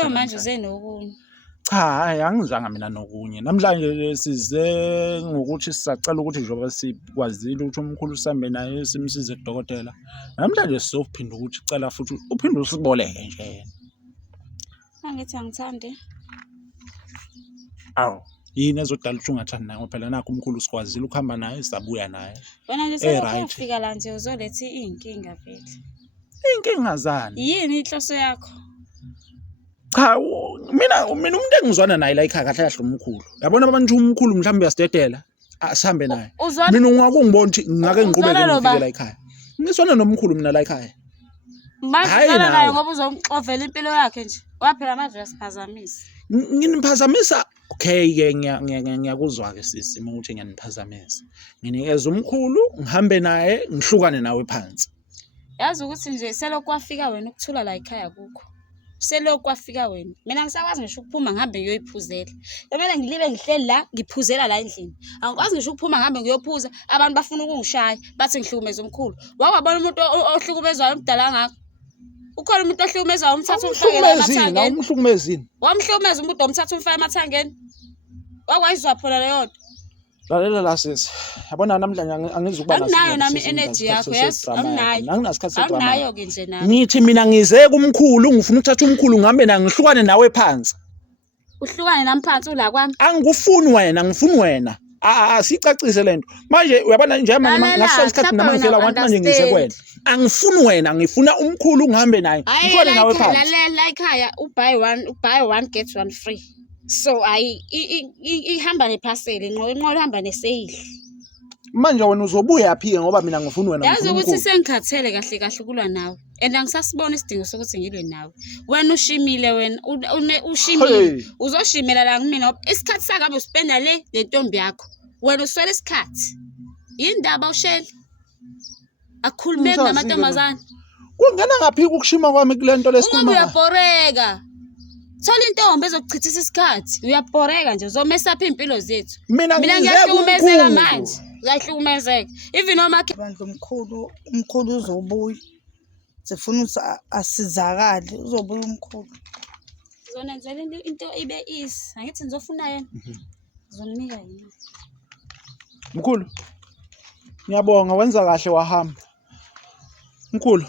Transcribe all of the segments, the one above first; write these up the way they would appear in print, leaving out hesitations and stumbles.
Usho manje uze nokunye. Cha, hayi angizanga mina nokunye. Namhlanje size ngokuthi sisacela ukuthi njengoba sikwazile ukuthi umkhulu usambe naye simsize kudokotela. Namhlanje sizophinda ukuthi cela futhi uphinde usiboleke nje. Angithi angithandi. Awu, yini ezodala ukuthi ungathandi naye ngoba phela nakho umkhulu sikwazile ukuhamba naye sabuya naye. Wena nje ufika la nje uzoletha inkinga vele. Inkinga zani? Yini inhloso yakho? Cha, mina umuntu engizwana naye la ekhaya kahle kahle umkhulu. Yabona abantu umkhulu mhlawumbe uyasidedela asihambe naye. Mina ungakungibona ukuthi ngake ngiqhubeke ngifike la ekhaya. Ngisona nomkhulu mina la ekhaya. Manje naye ngoba uzomxovela impilo yakhe nje. Waphela manje uyasiphazamisa. Nginiphazamisa. Okay ke ngiyakuzwa ke sisi ukuthi ngiyaniphazamisa. Nginikeza umkhulu ngihambe naye ngihlukane nawe phansi. Yazi ukuthi nje selokhu wafika wena ukuthula la ekhaya kukho. Selokhu wafika wena. Mina ngisakwazi ngisho ukuphuma ngihambe ngiyoyiphuzela. Kumele ngilibe ngihleli la ngiphuzela la endlini. Angikwazi ngisho ukuphuma ngihambe ngiyophuza abantu bafuna ukungishaya bathi ngihlukumeza umkhulu. Wabona umuntu ohlukumezwayo omdala ngakho. Ukhona umuntu ohlukumezwayo umthatha umfake la emathangeni. Umhlukumezini. Wamhlumeza umuntu omthatha umfake emathangeni. Wakwayizwa phela leyo. Lalela la sisi. Yabona namhlanje angizukuba nayo nami energy yakho yes anginayo. Anginasikhathi sedrama. Anginayo ke nje nami. Ngithi mina ngize kumkhulu ngifuna ukuthatha umkhulu ngihambe naye ngihlukane nawe phansi. Uhlukane nami phansi ula kwami. Angikufuni wena ngifuni wena. Sicacise lento. Manje uyabona nje manje ngasola isikhathi nami ngifela kwathi manje ngize kuwena. Angifuni wena ngifuna umkhulu ngihambe naye. Ngihlukane nawe phansi. Lalela ekhaya buy one get one free. So ihamba neparcel inqola ihamba neseyili. Manje wena uzobuya phi ngoba mina ngifuna wena yazi ukuthi sengikhathele kahle kahle kulwa nawe and angisasibona isidingo sokuthi ngilwe nawe wena ushimile wena ushimile uzoshimela la kumina isikhathi sakabe uspenda le ntombi yakho wena uswele isikhathi indaba ushele akhulumeni namantombazana kungena ngaphi ukushima kwami kulento lesikhuluma uyaboreka thola intombi ezokuchithisa isikhathi uyaboreka nje uzomesa phi impilo zethu mina ngiyahlukumezeka manje uyahlukumezeka even noma abantu umkhulu uzobuya sifuna ukuthi asizakale uzobuya umkhulu uzonenzela into ibe easy angithi ngizofuna yena uzoninika yini mkhulu ngiyabonga wenza kahle wahamba mkhulu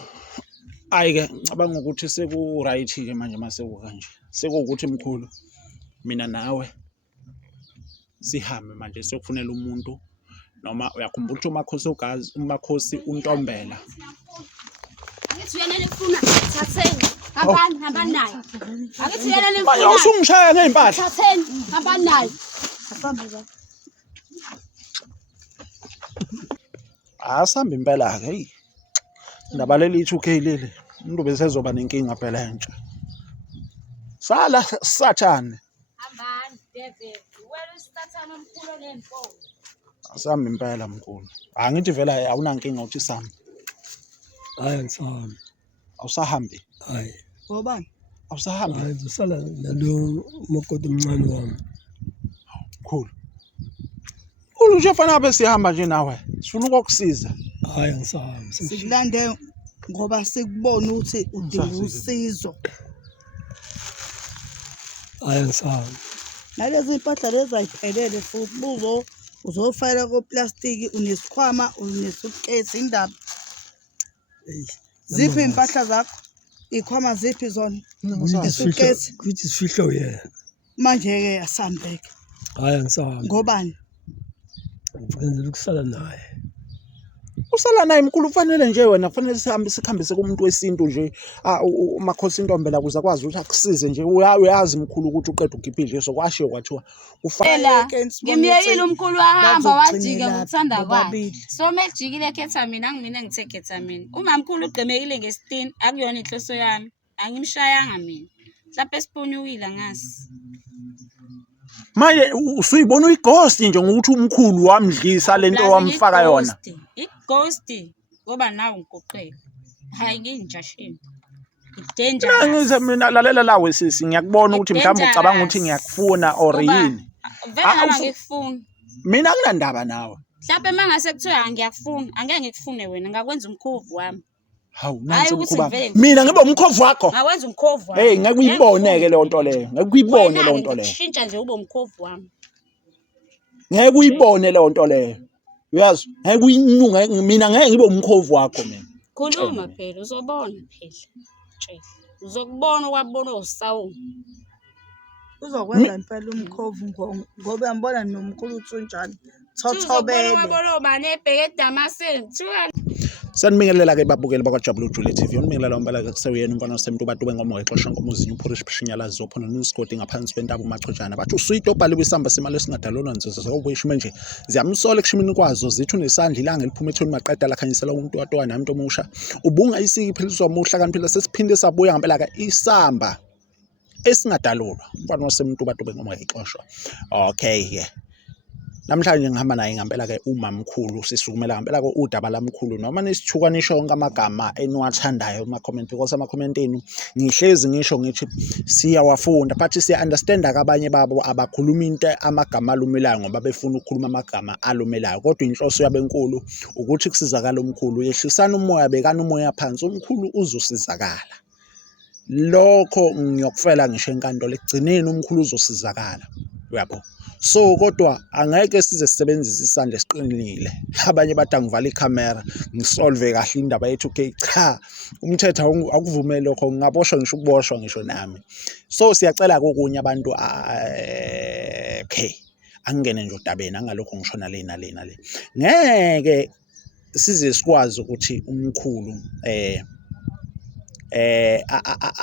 ayike ngicabanga ukuthi seku right ke manje mase kanje sekuwukuthi mkhulu mina nawe sihambe manje sokufunela umuntu noma uyakhumbula ukuthi umakhosi untombela angithi uyena lefuna thatheni hamba naye angithi uyena lefuna manje usungishaya ngeimpahla thatheni hamba naye asihamba impela ke hey indaba leli 2K leli umuntu besezoba nenkinga phela entsha sala sathane hambani deve wena usithathana omkhulu nempondo asihamba impela mkhulu angithi vela awunankinga uthi sami hayi ngisahambi awusahambi hayi ngobani awusahambi hayi usala nalo umakoti omncane wami mkhulu ulutshe fana bese sihamba nje nawe sifuna ukukusiza hayi ngisahambi sikulande ngoba sikubona ukuthi udinga usizo hayi ngisahambi nalezi impahla lezi ayiphelele futhi uzofaka koplastic unesikhwama unesuitcase indaba ziphi impahla zakho ikhwama ziphi zona isifihlo kuthi isifihlo yena manje ke asambeke hayi ngisahambi ngobani ngenzela ukusala naye usala naye mkhulu kufanele nje wena kufanele sikhambise kumuntu wesintu nje umakhosi intombela kuze akwazi ukuthi akusize nje uyazi mkhulu ukuthi uqeda ukhipha nje sokwashiyo kwathiwa kufanele ngimyekile umkhulu wahamba wajika ngokuthanda kwakhe so mekujikile ketamine angimina ngithe ketamine umamkhulu ugqemekile ngesitini akuyona inhloso yami angimshayanga mina mhlawumbe siphonyukile ngasi manje usuyibona uyighost nje ngokuthi umkhulu wamdlisa lento wamfaka yona ighost ngoba nawe ngikoqela hayi nginjashini idanger ngize mina lalela lawe sisi ngiyakubona ukuthi mhlawumbe ucabanga ukuthi ngiyakufuna or yini vele ngikufuna mina kunandaba nawe mhlawumbe mangase kuthiwa ngiyakufuna angeke ngikufune wena ngakwenza umkhuvu wami Hawu, Hhayi nansi ukuthi umkhuba. ngivele Mina ngibe umkhovu wakho. Awenza umkhovu wami. Hey, ngeke uyibone-ke leyo nto leyo. Ngeke uyibone leyo nto leyo. Ngikushintsha nje ube umkhovu wami. Ngeke uyibone leyo nto leyo. Uyazi? Ngeke uyinyunge mina ngeke ngibe umkhovu wakho mina. Khuluma phela uzobona phela. Tshela. Uzokubona okwabona osawu. Uzokwenza impela umkhovu ngoba uyambona nomkhulu uthunjana. Thothobele. Wabona obani ebheke eDamascene. Sanibingelela-ke babukeli bakwaJabula Jule TV. Unibingelela umbala-ke kusewuyena umfana wasemuntu ubatuwe ngomoya exosha nkomuzinyo uphorish phishinyala zopho nonisigodi ngaphansi kwentaba umachojana. Bathi usuyito obhaliwe isamba semali esingadalona nziza sawubuyishume nje. Ziyamsola ekushimini kwazo zithu nesandla ilanga liphuma ethweni maqeda lakhanyisela umuntu watowa nami umuntu omusha. Ubunga isiki philiswa muhla kanti phela sesiphinde sabuya ngempela-ke isamba esingadalulwa. Umfana wasemuntu ubatuwe ngomoya exosha. Okay-ke. Namhlanje ngihamba naye ngempela-ke umamkhulu sisukumela ngempela-ke udaba lamkhulu noma nisithuka nisho yonke amagama eniwathandayo kuma-comment because ama-comment enu ngihlezi ngisho ngithi siyawafunda but siya-understand-a-ke abanye babo abakhuluma into amagama alumelayo ngoba befuna ukukhuluma amagama alumelayo kodwa inhloso yabo enkulu ukuthi kusizakala umkhulu yehlisana umoya bekana umoya phansi umkhulu uzosizakala. Lokho ngiyokufela ngisho enkantolo ekugcineni umkhulu uzosizakala uyabo. So kodwa angeke size sisebenzise isandla esiqinile. Abanye bathi angivala ikhamera ngisolve kahle indaba yethu okay cha umthetho akuvumeli lokho ngingaboshwa ngisho ukuboshwa ngisho nami. So siyacela kokunye abantu okay angene nje odabeni angalokho ngishona lena le. Ngeke size sikwazi ukuthi umkhulu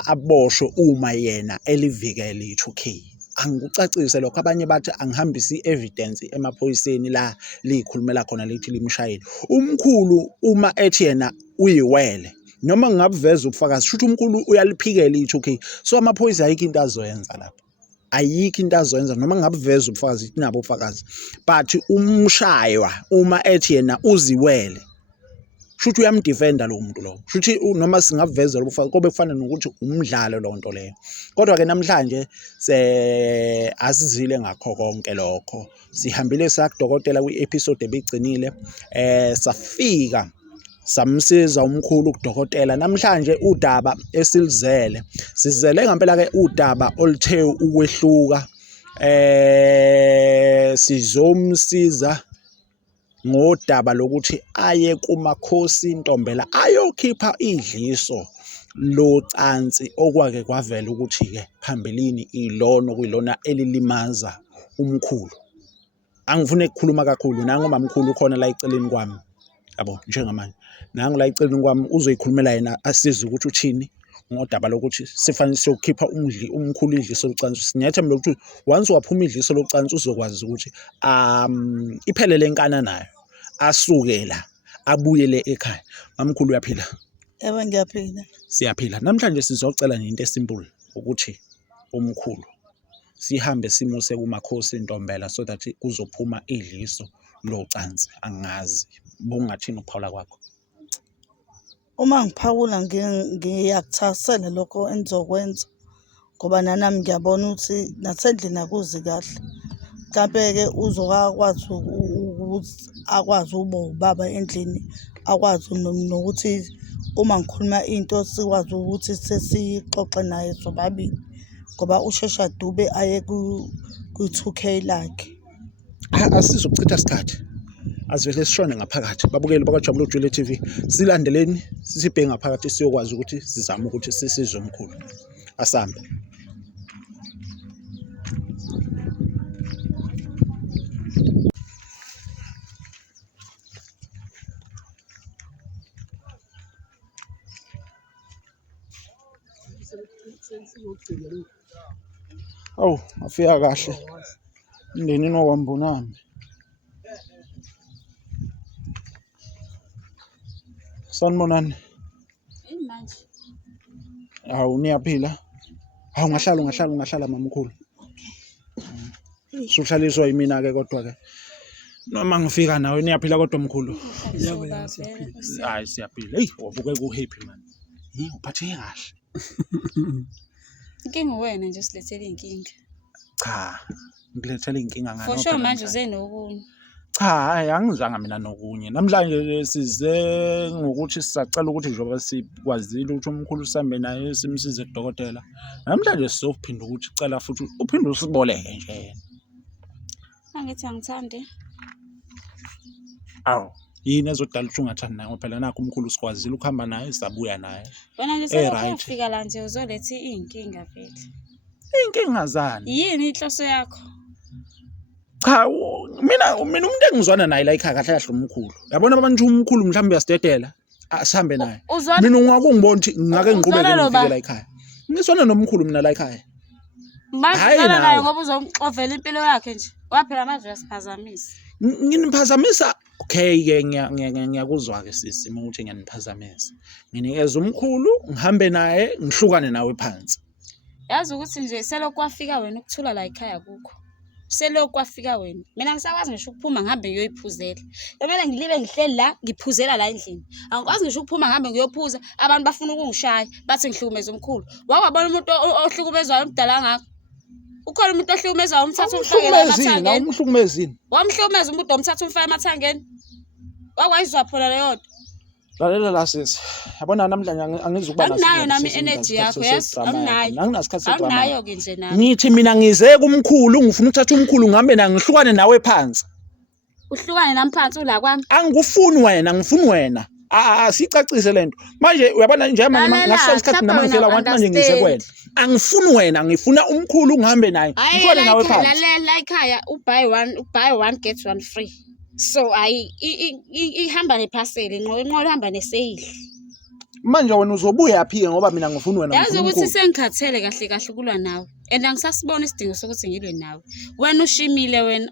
aboshwe uma yena elivikele i2K. Angikucacise lokho abanye bathi angihambisa i-evidence emaphoyiseni la likhulumela khona lithi limshayile. Umkhulu uma ethi yena uyiwele noma ngingabuveza ubufakazi shuthi umkhulu uyaliphikela i2K. So amaphoyisa ayikho into azoyenza lapho. Ayikho into azoyenza noma ngingabuveza ubufakazi nabo ubufakazi. But umshaywa uma ethi yena uziwele shuthi uyamdefenda lo muntu lo. Shuthi noma singaveza lo kobe kufana nokuthi umdlalo lo nto leyo. Kodwa ke namhlanje asizile ngakho konke lokho. Sihambile sakudokotela kwi-episode ebigcinile safika samsiza umkhulu kudokotela. Namhlanje udaba esilizele sizele ngempela ke udaba oluthe ukwehluka sizomsiza ngodaba lokuthi aye kumakhosi intombela ayokhipha idliso locansi okwake kwavela ukuthi ke phambilini ilona kuyilona elilimaza umkhulu. Angifune ukukhuluma kakhulu nangu mamkhulu khona la eceleni kwami yabo njengamanje nangu la eceleni kwami uzoyikhulumela yena asize ukuthi uthini ngodaba lokuthi sifanele siyokhipha umkhulu idliso locansi. Sinyathembe lokuthi once waphuma idliso locansi uzokwazi ukuthi iphelele enkana nayo asuke la abuyele ekhaya. Mamkhulu uyaphila? Yebo ngiyaphila. Siyaphila. Namhlanje sizocela into esimple ukuthi umkhulu sihambe simuse kumakhosi intombela so that kuzophuma idliso locansi. Angazi bungathini ukuphawula kwakho. Uma ngiphawula ngiyakuthasela lokho enizokwenza ngoba nanami ngiyabona ukuthi nasendlini akuzi kahle. Mhlampe-ke uzokwazi ukuthi akwazi uba ubaba endlini akwazi nokuthi uma ngikhuluma into sikwazi ukuthi sesixoxe naye sobabili ngoba ushesha Dube aye ku2K lakhe. Asizokuchitha isikhathi asivele sishone ngaphakathi. Babukeli bakwaJabula Jule TV silandeleni sisibheke ngaphakathi siyokwazi ukuthi sizame ukuthi sisizwe umkhulu. Asambe. Awu afika kahle umndenini wakwambunami. Sanibonani. Manje. Hawu niyaphila? Hawu ungahlala mamkhulu. Suhlaliswa yimina ke kodwa ke noma ngifika nawe niyaphila kodwa mkhulu. Yebo siyaphila. Hayi siyaphila. Hey wabukeka uhappy man. Uphathe kahle. Inkinga wena nje usilethele inkinga. Cha, ngilethele inkinga ngani? For sure manje uzenokunye. Cha, hhayi angizanga mina nokunye. Namhlanje size ngokuthi sisacela ukuthi njengoba sikwazile ukuthi umkhulu sihambe naye simsize kudokotela. Namhlanje sizophinda ukuthi cela futhi uphinde usiboleke nje yena. Angithi angithandi. Awu, yini ezodala ukuthi ungathandi naye ngoba phela nakho umkhulu sikwazile ukuhamba naye sabuya naye. Wena nje right. sewufika la nje uzoletha iy'nkinga vele. Iy'nkinga zani? Yini inhloso yakho? Cha, mina umuntu engizwana naye la ekhaya kahle kahle umkhulu. Yabona abantu umkhulu mhlawumbe uyasitedela, asihambe naye. Mina ungakungibona ukuthi ngake ngiqhubeke ngifike la ekhaya. Ngisona nomkhulu mina la ekhaya. Manje naye ngoba uzomxovela impilo yakhe nje. Waphela manje uyasiphazamisa. Nginiphazamisa. Okay-ke ngiyakuzwa-ke sisi uma ukuthi ngiyaniphazamisa. Nginikeza umkhulu, ngihambe naye, ngihlukane nawe phansi. Yazi ukuthi nje selokhu wafika wena ukuthula la ekhaya kukho. Selokhu wafika wena. Mina ngisakwazi ngisho ukuphuma ngihambe ngiyoyiphuzela. Kumele ngilibe ngihleli la ngiphuzela la endlini. Angikwazi ngisho ukuphuma ngihambe ngiyophuza abantu bafuna ukungishaya bathi ngihlukumeza umkhulu. Wabona umuntu ohlukumezwayo omdala ngakho. Ukhona umuntu ohlukumezwayo umthatha umfake la emathangeni. Umhlukumezini. Wamhlumeza umuntu omthatha umfake emathangeni. Wakwayizwa phela leyo nto. Lalela la sisi. Yabona namhlanje angizukuba naso. Anginayo nami energy yakho, yes. Anginayo. Anginasikhathi sedrama. Anginayo ke nje nami. Ngithi mina ngize kumkhulu ngifuna ukuthatha umkhulu ngihambe naye ngihlukane nawe phansi. Uhlukane nami phansi ula kwami. Angikufuni wena, ngifuni wena. Sicacise lento. Manje uyabona nje ngaso isikhathi nama ngifela kwathi manje ngise kuwena. Angifuni wena, ngifuna umkhulu ngihambe naye. Ngihlukane nawe phansi. Lalela ekhaya buy one get one free. So ihamba nephaseli inqola ihamba neseyili. Manje wena uzobuya phi ngoba mina ngifuni wena. Yazi ukuthi sengikhathele kahle kahle kulwa nawe. And angisasibona isidingo sokuthi ngilwe nawe. Wena ushimile wena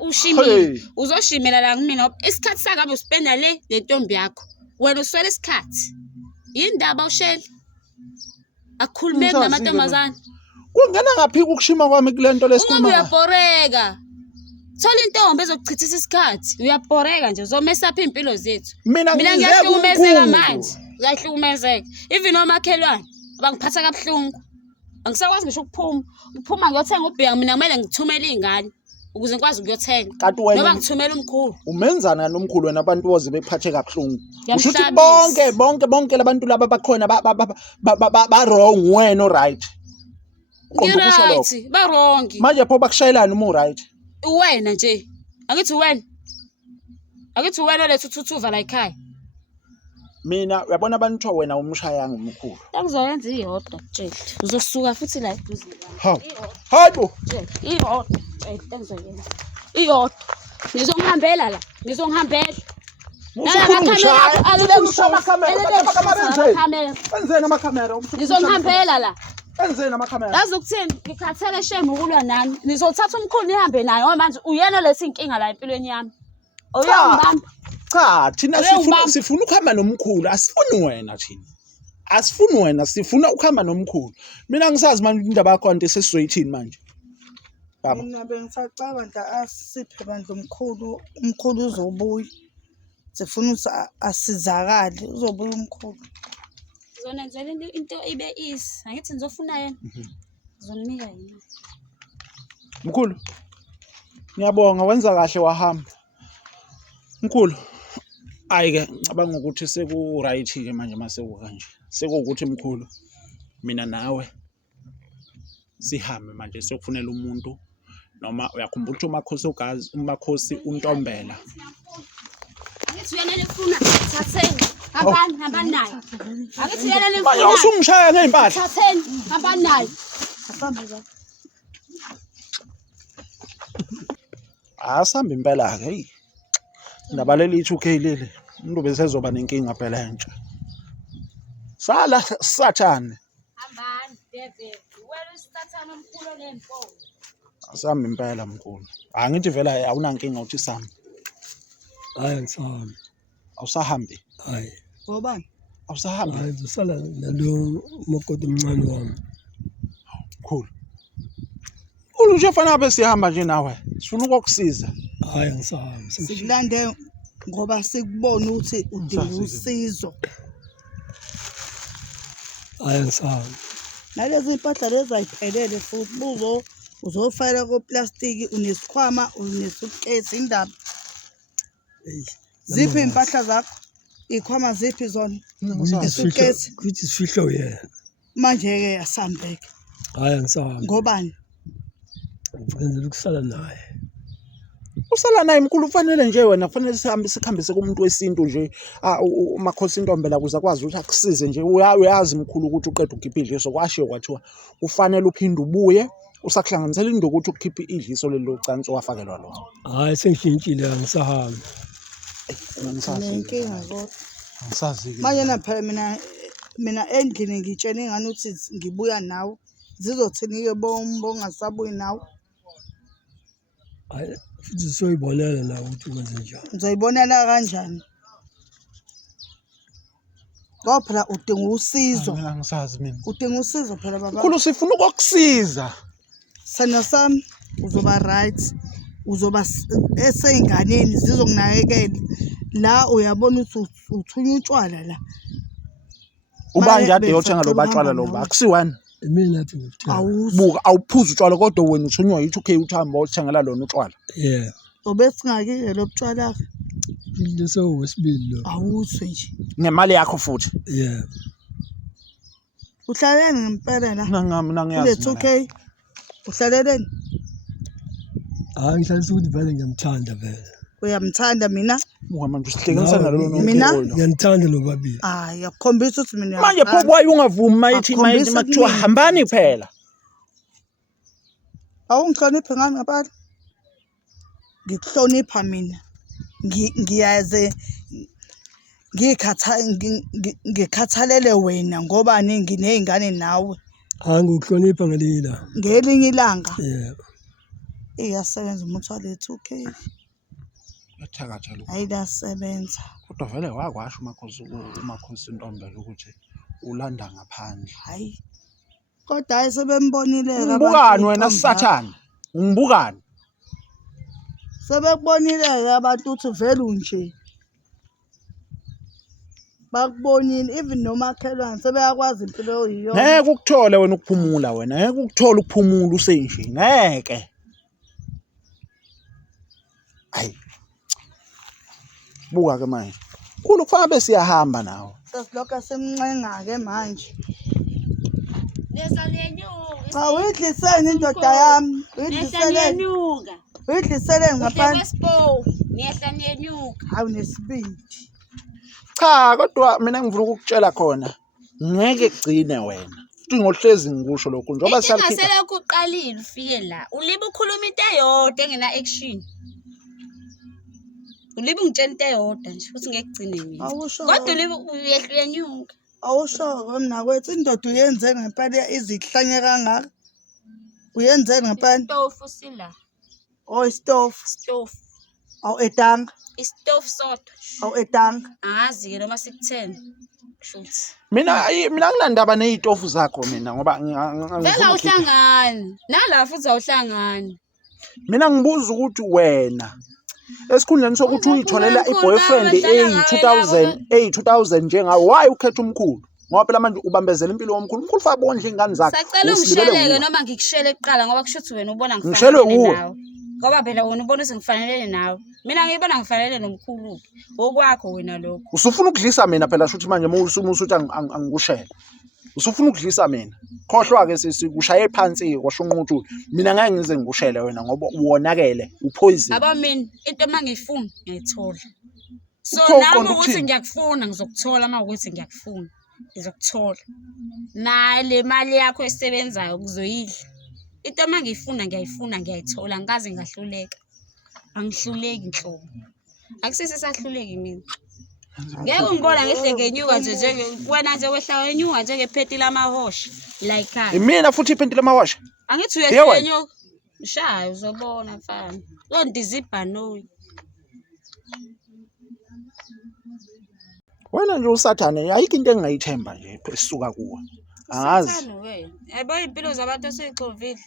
ushimile. Uzoshimela la kumina isikhathi sakabe uspenda le ntombi yakho. Wena uswele isikhathi. Yindaba ushela. Akukhulumeki namantombazana. Kungena ngaphi ukushima kwami kulento lesikhuluma. Uyaboreka. Thola intombi ezokuchithisa isikhathi. Uyaboreka nje uzomesa phi impilo zethu. Mina ngiyahlukumezeka manje. Uyahlukumezeka. Even omakhelwane abangiphatha kabuhlungu. Angisakwazi ngisho ukuphuma ngiyothenga ubhiya mina kumele ngithumele izingane ukuze ngikwazi ukuyothenga. Kanti wena noma ngithumela umkhulu. Umenzana nomkhulu wena abantu boze bephathe kabuhlungu. Usho ukuthi bonke labantu laba bakhona ba wrong wena right. Uqonda ukuthi lokho. Ba wrong. Manje pho bakushayelana uma right. Wena nje. Angithi wena. Angithi wena lethu thuthuva la ekhaya. Mina uyabona abantu wena umshayanga umkhulu. Akuzoyenza iyodwa tshela. Uzosuka futhi la eduze. Hayibo. Iyodwa engizoyenza. Iyodwa. Ngizongihambela la. Ngizongihambela. Enzeni amakhamera. Ngizongihambela la. Enzeni amakhamera. Yazi ukuthini ngikhathele shame ukulwa nami. Nizothatha umkhulu nihambe naye ngoba manje uyena lethi inkinga la empilweni yami. Uyangibamba. Cha, thina sifuna ukuhamba nomkhulu, asifuni wena thina. Asifuni wena, sifuna ukuhamba nomkhulu. Mina ngisazi manje indaba yakho ante sesizoyithini manje. Baba. Mina bengisacabanga asiphe bandla umkhulu uzobuya. Sifuna ukuthi asizakale, uzobuya umkhulu. Ngizonenzela into ibe easy. Angithi ngizofuna yena. Ngizomnika yena. Mkhulu. Ngiyabonga wenza kahle wahamba. Mkhulu. Ayike ngicabanga ukuthi seku right ke manje mase kanje. Sekuwukuthi mkhulu mina nawe sihambe manje sokufunela umuntu noma uyakhumbula ukuthi umakhosi untombela. Angithi uyena lefuna thatheni. Hamba naye. Angithi uyena lefuna. Manje usungishaya ngeimpahla. Thatheni, hamba naye. Asihamba impela ke hey. Indaba lelithi ukheyilele. Umuntu besezoba nenkinga phela entsha. Sala sathane. Hambani bebe. Wena usithathana omkhulu nempo. Asihamba impela mkhulu. Angithi vela awunankinga uthi sami. Hayi ngisahambi. Awusahambi. Hayi. Ngobani? Awusahambi. Hayi uzosala nalo umakoti omncane wami. Mkhulu. Mkhulu nje fana abe sihamba nje nawe. Sifuna ukukusiza. Hayi ngisahambi. Sikulande ngoba sikubona ukuthi udinga usizo. Hayi ngisahambi. Nalezi impahla lezi ayiphelele futhi uzofaka koplastic unesikhwama unesuitcase indaba Ziphi impahla zakho? Ikhoma ziphi zona? Isukesi. Kuthi sifihlo yena. Manje-ke asambeke. Hayi angisahambi. Ngobani? Ngenzela ukusala naye. Usala naye mkhulu ufanele nje wena kufanele sikhambise kumuntu wesintu nje umakhosi intombela kuze akwazi ukuthi akusize nje uyazi mkhulu ukuthi uqeda ukhipha idliso kwashiyo kwathiwa kufanele uphinde ubuye usakuhlanganisela into ukuthi ukhiphe idliso lelo cansi wafakelwa lona. Hayi sengishintshile angisahambi. Nenkinga kodwa. Angisazi ke. Manje phela mina endlini ngitshene ngani ukuthi ngibuya nawe. Zizothini-ke bongasabuyi nawe? Hayi futhi soyibonela nawe ukuthi wenze njani. Ngizoyibonela kanjani? Ngoba phela udinga usizo. Mina angisazi mina. Udinga usizo phela baba. Mkhulu sifuna ukukusiza. Sana sami uzoba right. Uzoba eseyinganeni zizokunakekela. La uyabona ukuthi uthunya utshwala la. Ubanje ade yothenga lo batshwala lo akusiwani. Mina nathi ngikuthanda. Awuzi. Awuphuza utshwala kodwa wena uthunywa yithi okay uthamba uthengela lona utshwala. Yeah. Obesingakike lo butshwala. Leso wesibili lo. Awuzwe nje. Nemali yakho futhi. Yeah. Uhlalele ngempela la. Mina ngiyazi. Kule 2K. Uhlaleleni? Hayi ngihlalisa ukuthi vele ngiyamthanda vele. Uyamthanda mina? Buka manje usihlekanisa nalo nonke. Mina? Ngiyamthanda nobabili. Hayi yakukhombisa ukuthi mina. Manje pho kwaye ungavumi mayithi makuthiwa hambani phela. Awungihloniphe ngani ngaphandle? Ngikuhlonipha mina. Ngiyaze ngikhathalele wena ngoba nginezingane nawe. Hayi ngikuhlonipha ngelila. Ngelinye ilanga. Yeah. Iyasebenza umuntu wale 2K. Yathakatha lo. Ayidasebenza. Kodwa vele wakwasho umakhosi intombela ukuthi ulanda ngaphandle. Hayi. Kodwa ayisebembonile ke Ngibukani wena Sathane? Ngibukani? Sebekubonile ke abantu uthi vele unje. Bakubonile even nomakhelwane sebeyakwazi impilo yiyo. Ngeke ukuthole wena ukuphumula wena. Ngeke ukuthola ukuphumula usenje. Ngeke. Hayi. Buka ke manje. Kulo kufanele besiyahamba nawe. Sesilokho semncenga ke manje. Lesalenyuka. Cha uyidliseni indoda yami. Uyidliseni. Uyidliseni ngaphandle. Ngiyehla niyenyuka. Hawu nesibindi. Cha kodwa mina ngivula ukukutshela khona. Ngeke kugcine wena. Futhi ngohlezi ngikusho lokho njoba salikhipha. Ingaselokho uqalile ufike la. Ulibe ukhuluma into eyodwa engena action. Ulibe ungitshela into eyodwa nje futhi ngeke kugcine mina. Kodwa ulibe uyehla uyenyuka. Awusho mina kwethu indoda uyenze ngempela izihlanye kangaka. Uyenze ngempela. Stove sila. Oh stove. Stove. Aw etanga. Stove sodwa. Aw etanga. Angazi ke noma sikutheni. Shuthi. Mina nginandaba nezitofu zakho mina ngoba vele awuhlangani. Nala futhi awuhlangani. Mina ngibuza ukuthi wena esikhundleni sokuthi uyitholela iboyfriend eyi2000 njengawe why ukhetha umkhulu ngoba phela manje ubambezela impilo yomkhulu umkhulu fa bonje ingane zakhe sacela ungishiyeleke noma ngikushiyele eqala ngoba kushuthi wena ubona ngifanele nawe ngoba phela wena ubona ukuthi ngifanele nawe mina ngiyibona ngifanele nomkhulu okwakho wena lokho usufuna ukudlisa mina phela shuthi manje usuthi angikushela usufuna ukudlisa mina khohlwa ke sikushaye phansi kwasho unquthu mina ngeke ngize ngikushele wena ngoba uwonakele upoison aba mina into mangifuna ngiyithola so nami ukuthi ngiyakufuna ngizokuthola mawukuthi ngiyakufuna ngizokuthola na le mali yakho esebenzayo kuzoyidla into mangifuna ngiyayifuna ngiyayithola ngikaze ngahluleka angihluleki inhlobo akusisi sahluleki mina ngeke ngibona ngehle ngenyuka nje wena nje wehla wenyuka nje ngepheti lamahosha la ekhaya mina futhi ipheti lamahosha angithi uyehla wenyuka ushaya uzobona mfana londiza ibhanoyi wena nje uSathane ayikho into engingayithemba nje esisuka kuwe angazi yabo impilo zabantu esixovile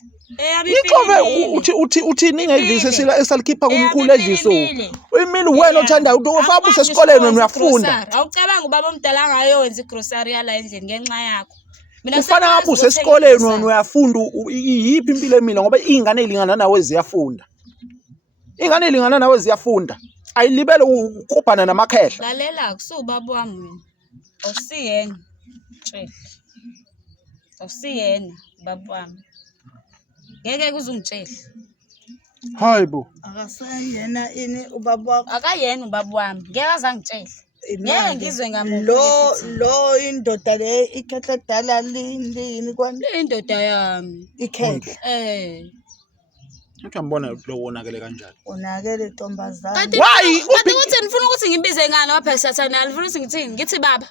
uthi ningedlise esalikhipha kumkhulu edliso imini wena othanda ufaba usesikoleni wena uyafunda awucabanga ubaba omdala ngayowenza igrocery yala endlini ngenxa yakho mina ufana ngabe usesikoleni wena uyafunda iyiphi impilo emina ngoba izingane ezilingana nawe ziyafunda izingane ezilingana nawe ziyafunda ayilibele ukubhana namakhehla. lalela kusubaba wami wena awusiyena tshela awusiyena baba wami ngeke kuzungitshela Hayibo. Akasengena ini ubaba wakho. akayena ubaba wami ngeke azangitshela ngeke ngizwe ngamuntu Lo indoda le ikhethe dala lini kwani indoda yami ikhethe. Uthi ambona lo wonakele kanjani. Onakele ntombazana. kanti Why? kanti ukuthi nifuna ukuthi ngimbize ngani wapha Sathana nifuna ukuthi ngithini ngithi baba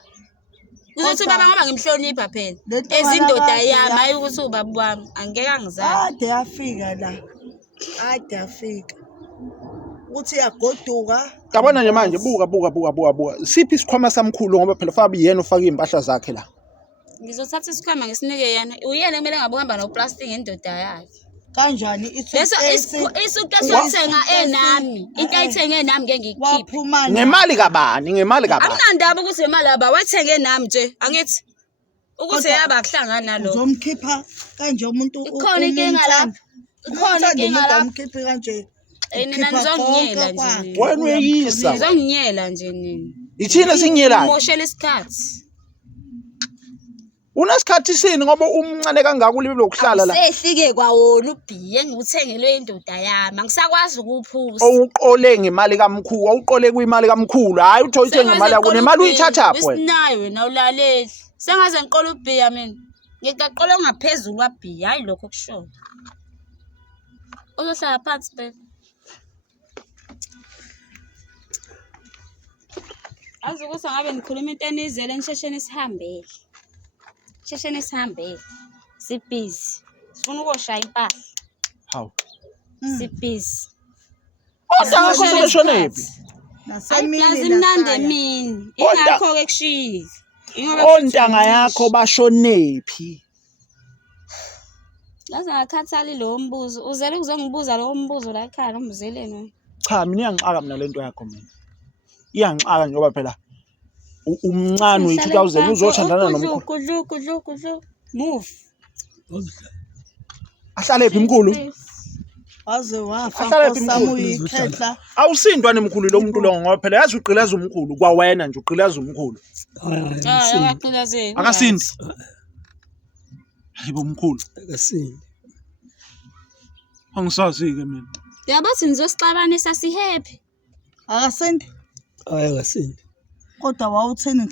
Ngizothi baba ngoba ngimhlonipha phela ezindoda yami hayi ukuthi ubaba wami angeke angizange Ade afika la. Ade afika. Uthi yagoduka. Yabona nje manje buka. Siphi isikhwama samkhulu ngoba phela fabi yena ufaka impahla zakhe la. ngizothatha isikhwama ngisinike yena uyena kumele ngabe uhamba noplastic indoda yakhe Kanjani bese isuka esithenga enami into ayithenge nami ngeke ngiyikhiphe waphuma Ngemali kabani? Akunandaba ukuthi imali aba wathenge nami nje angithi ukuthi yaba kuhlangana nalo uzomkhipha kanje umuntu ikhona inkinga la ikhona inkinga la umkhiphi kanje nina nizonginyela nje Wena uyeyisa. nizonginyela nje nina Ithina singyelayo. moshela isikhathi Unesikhathi sini ngoba umncane kangaka ulibe lokuhlala la. sehlike kwawona ubhiye ngikuthengelwe indoda yami angisakwazi ukuphusa Awuqole ngemali kamkhulu, awuqole kuyimali kamkhulu. Hayi uthi uyithenga ngemali yakho nemali uyithatha pho wena. Usinayo wena ulaleli sengaze ngiqola ubhiya mina ngicaqola ngaphezulu kwabhiya hayi lokho kushoyo uzohlala phansi bebe azi ukuthi ngabe nikhuluma into enizele nishesheni sihambele sibhizi sifuna ukushaya impahla Hawu. sibhizi Ontanga kuseleshonephi? Lazimnandi emini ingakho ke kushiyile Ontanga yakho bashonephi? Yazi ngakhathali lo mbuzo uzele ukuzongibuza lo mbuzo la ekhaya nombuzeleni Cha mina iyangixaka mina lento yakho mina. Iyangixaka njengoba phela umncane uyi2000 uzothandana nomkhulu. Kudlu move Ahlale phi mkhulu? waze wafa Ahlale phi nkosami mkhulu? uyikhetla Awusindwa nemkhulu lo muntu lo ngoba phela yazi uqileza umkhulu kwawena nje uqileza umkhulu. Akasindi. Hayibo mkhulu. Akasindi. Angisazi ke mina. yabathi nizosixabanisa sihappy akasendi Akasindi. kodwa wawuthini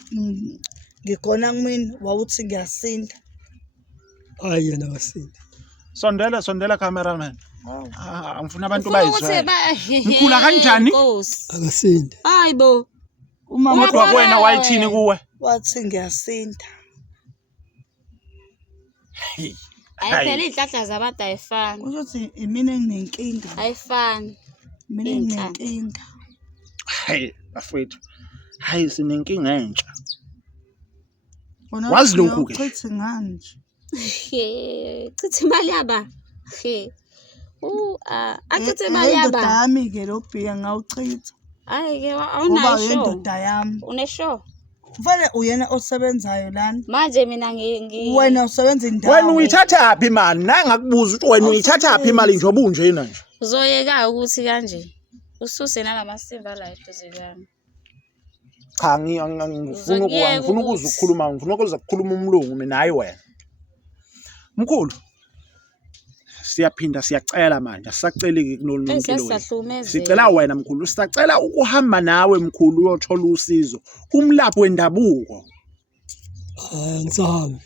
ngigona kumina wawuthi ngiyasinda Hayi yena akasindi. Sondela cameraman. Angifuna abantu ukuthi bayizwe. Mkhulu kanjani? Akasindi. hayibo umama Kodwa kuwena wayithini kuwe? wathi ngiyasinda ayiphela izihlahla zabantu ayifani ukuthi imina enginenkinga ayifani mina enginenkinga Hayi bafethu. Hayi sinenkinga entsha. Wona Wazi lokhu ke? uchithi ngani nje chitha imali yaba achithe imali indoda yaba yami ke lo bhiya ngawuchitha hayi ke ngoba awunayo show indoda yami uneshow kufanele uyena osebenzayo lana manje mina wena usebenza indawo Wena uyithatha phi imali? Naye ngakubuza ukuthi wena uyithatha phi imali nje obunjena nje. uzoyeka ukuthi kanje ususe nalamasimba la eduze kwami Cha ngifuna ukuza ukukhuluma, ngifuna ukukhuluma umlungu mina hayi wena. Mkhulu. Siyaphinda siyacela manje, asisaceli kulolu mpilo. Sicela wena mkhulu, sisacela ukuhamba nawe mkhulu uyothola usizo kumlaphi wendabuko. Angisahambi.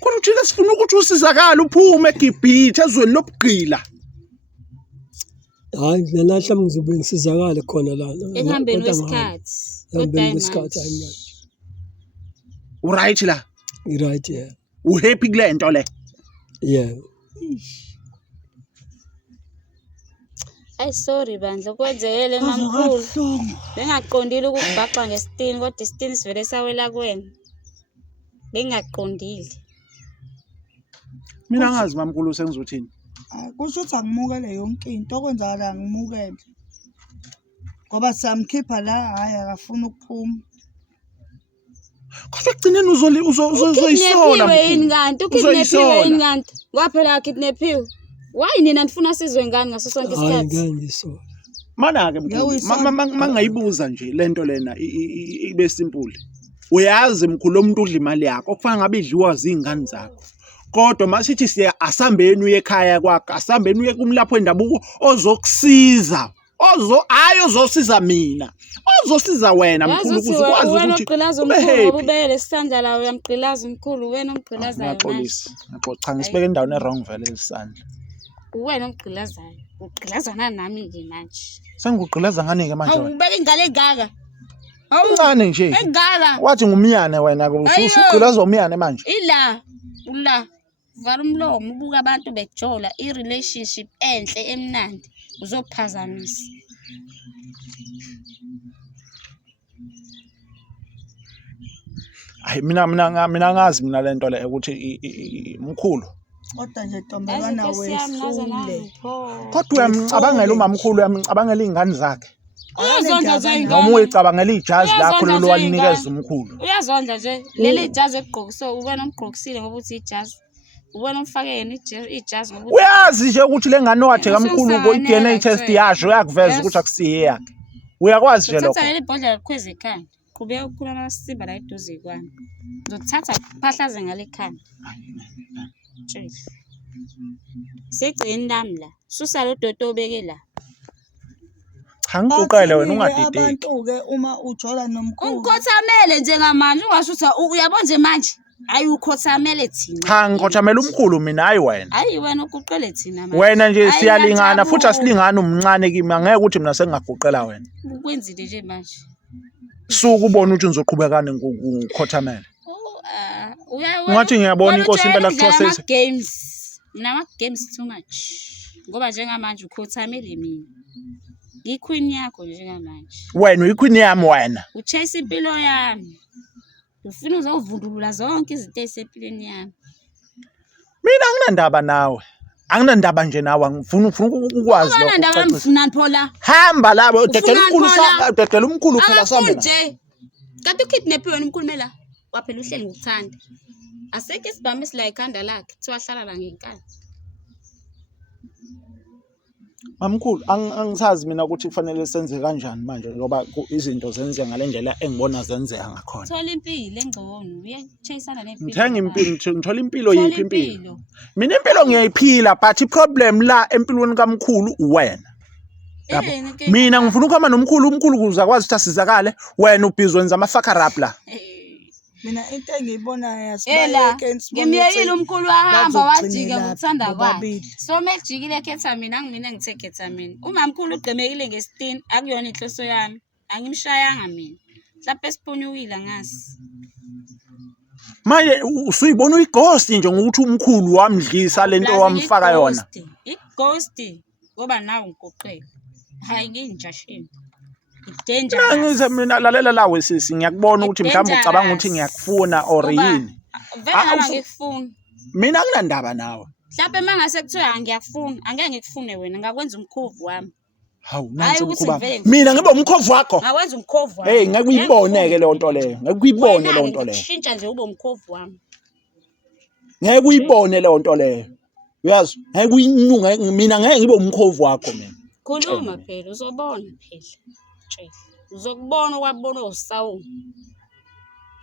Kodwa uthina sifuna ukuthi usizakala uphume eGibhithe ezweni lobugqila. Hayi nalahla ngizobe ngisizakala khona lana. ehambeni wesikhathi Ehambeni wesikhathi hayi manje. Uright la? Right yeah. Uhappy kule nto le? Yeah. ay sorry bandla kwenzekele mamkhulu bengaqondile ukubhaxa ngesitini kodwa isitini sivele sawela kuwena bengaqondile Mina ngazi mamkhulu sengizothini. kusho ukuthi angimukele yonke into okwenzakala ngimukele ngoba samkhipha la hayi akafuna ukuphuma Kodwa ekugcineni uzoyisola. ukidnaphiwe yini kanti ukidnaphiwe yini kanti kwaphela kidnaphiwe Why nina nifuna sizwe ngani ngaso sonke Hayi isikhathi? ngeke ngisola. Mana-ke mkhulu, mangayibuza nje lento lena ibe simple. Uyazi mkhulu umuntu udla imali yakho, okufanele ngabe idliwa zingane zakho. Kodwa masithi siya asambeni uye ekhaya kwakho, asambeni uye kumlapho wendabuko ozokusiza. Hayi ozosiza mina. Ozosiza wena mkhulu ukuze ukwazi wena ukuthi ogqilaza ube umkhulu ngoba happy. ubeke lesisandla la uyamgqilaza umkhulu wena omgqilazayo manje. Ngaxolisa. Cha ngisibeke endaweni e-wrong vele lesandla. Wena omgqilazayo. Ugqilazana nami ke manje. Sengigqilaza ngani ke manje wena? Awubeka ingane engaka. Uncane nje. Engaka. Wathi ngumyane wena usugqilaza umyane manje. Ila vala umlomo ubuka abantu bejola i-relationship enhle emnandi uzokuphazamisa. Hayi mina ngazi mina lento le ukuthi mkhulu. Kodwa nje Ntombazana wesule. Kodwa uyamcabangela umamkhulu, uyamcabangela izingane zakhe. Uyazondla nje Noma ingane. uyicabangela ijazi lakho lelo wanikeza umkhulu. Uyazondla nje leli jazi egqokiso ubona umgqokisile ngoba uthi ijazi. Ubona umfake yena ijazi ngoba Uyazi nje ukuthi le ngane wakhe kamkhulu ngo-DNA test yasho uyakuveza ukuthi akusiye yakhe. Uyakwazi nje lokho. uthatha leli bhodlela likhweze ekhanda. Qhubeka ukukhula nasiba la eduze kwami. Ngizothatha phahlaze ngale ekhanda. Tshela. Segcini lami la. Susa lo dodo obeke la. Cha ngikuqele wena ungadideki. Abantu-ke uma ujola nomkhulu. Ukhothamele njengamanje ungasho ukuthi uyabona nje manje. Hayi ukhothamele thina. Cha ngikhothamela umkhulu mina hayi wena. Hayi wena uguqele thina manje. Wena nje Hayi, siyalingana futhi ngiyajabula. asilingani umncane kimi angeke ukuthi mina sengingaguqela wena. Ukwenzile nje manje. Suku ubona ukuthi nizoqhubekana ngokukhothamela. Ungathi ngiyabona inkosi impela kuthiwa sese games. Mina ama games too much. Ngoba njengamanje ukhothamele mina. Ngiqueen yakho njengamanje. wena uyiqueen yami wena. Uchase impilo yami. Ufuna uzovundulula zonke izinto ezisempilweni yami. Mina anginandaba nawe. Anginandaba nje nawe ngifuna ukwazi lokho. Ndaba ngifuna phola. Hamba labo dedela umkhulu Ufuna dedela umkhulu phela sambe. Nje. Kanti ukidnap wena umkhulu mela. Waphela uhleli ngokuthanda. Aseke isibhamu sila ikhanda lakhe. Kuthiwa hlala la ngenkani. Mamkhulu angisazi mina ukuthi kufanele senze kanjani manje ngoba izinto zenze ngalendlela engibona zenzeka ngakhona. Thola impilo engcono. Uyachasana nempilo. Ngithenga impilo ngithola impilo yiphi impilo. Mina impilo ngiyayiphila but iproblem la empilweni kamkhulu uwena. Yabo. Mina ngifuna ukuhamba nomkhulu umkhulu kuze akwazi ukuthi asizakale wena ubhizi wenza ama-fucker-up la. Mina into engiyibonayo Ela, ngimyekile umkhulu wahamba wajika ngokuthanda kwakhe. So mekujikile ketamine angimina ngithe ketamine. Umamkhulu ugqemekile ngesitini akuyona inhloso yami. Angimshayanga mina. Mhlawumbe siphunyukile ngasi. Manje usuyibona uyighost nje ngokuthi umkhulu wamdlisa lento wamfaka yona. Ighost ngoba nawe ngikuqela. Hayi nginjashini. Danger. Ngize mina lalela la wesisi ngiyakubona ukuthi mhlawumbe ucabanga ukuthi ngiyakufuna or yini. Vele ngikufuna. Mina anginandaba nawe. Mhlawumbe mangase kuthiwa ngiyakufuna, angeke ngikufune wena, ngakwenza umkhovu wami. Hawu nansi umkhuba. Mina ngibe umkhovu wakho. Ngakwenza umkhovu wami. Hey ngeke uyibone-ke leyo nto leyo. Ngeke uyibone leyo nto leyo. Shintsha nje ube umkhovu wami. Ngeke uyibone leyo nto leyo. Uyazi? Ngeke uyinyunga mina ngeke ngibe umkhovu wakho mina. Khuluma phela uzobona phela. Tshela. Uzokubona okwabona usawu.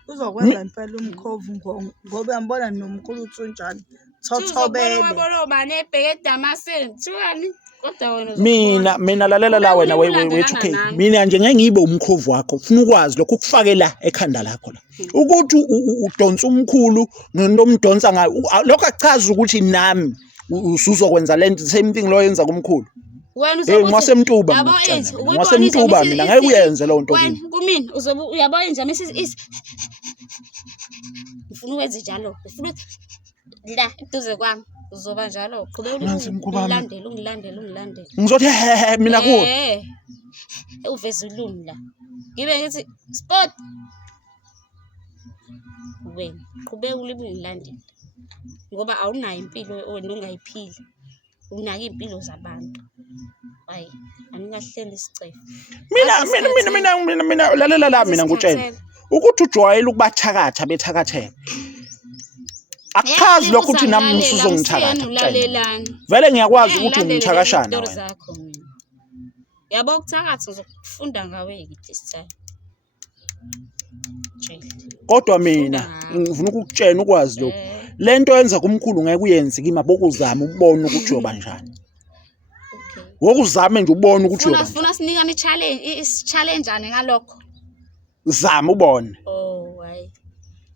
Uzokwenza impela umkhovu ngoba ngibona nomkhulu uthunjani. Thothobele. Uzobona ubani ebheke eDamascene. Thiwani? Kodwa wena mina lalela la wena we2K. Mina nje ngeke ngibe umkhovu wakho. Ufuna ukwazi lokho ukufake la ekhanda lakho la. Ukuthi udonsa umkhulu ngento omdonsa ngayo. Lokho akuchaza ukuthi nami usuzokwenza lento same thing lo yenza kumkhulu. Wena uzokuthi ngwasemtuba ngwasemtuba mina ngeke uyenze leyo nto kimi. Kumina uzobe uyabona nje mase ufuna ukwenza njalo. Ufuna la eduze kwami uzoba njalo. Qhubeka ungilandele. Ngizothi he mina kuwe. Uveza ulumi la. Ngibe ngithi sport. Wena qhubeka ulibe ungilandele. Ngoba awunayo impilo wena ungayiphila. Unaka impilo zabantu. Hayi, angikahleli isicefe. Mina lalela la mina ngutshela. Ukuthi ujwayele ukubathakatha bethakatheka. Akuchazi lokho ukuthi nami usuzongithakatha. Vele ngiyakwazi ukuthi ungithakashana wena. Yabo ukuthakatha uzokufunda ngawe this time. Kodwa mina ngifuna ukukutshela ukwazi lokho. Lento yenza kumkhulu ngeke uyenze kimi bokuzama ukubona ukuthi uyoba njani. Wokuzame nje ubone ukuthi uyoba. Ufuna sinikane i-challenge ane ngalokho. Zama ubone. Oh hayi.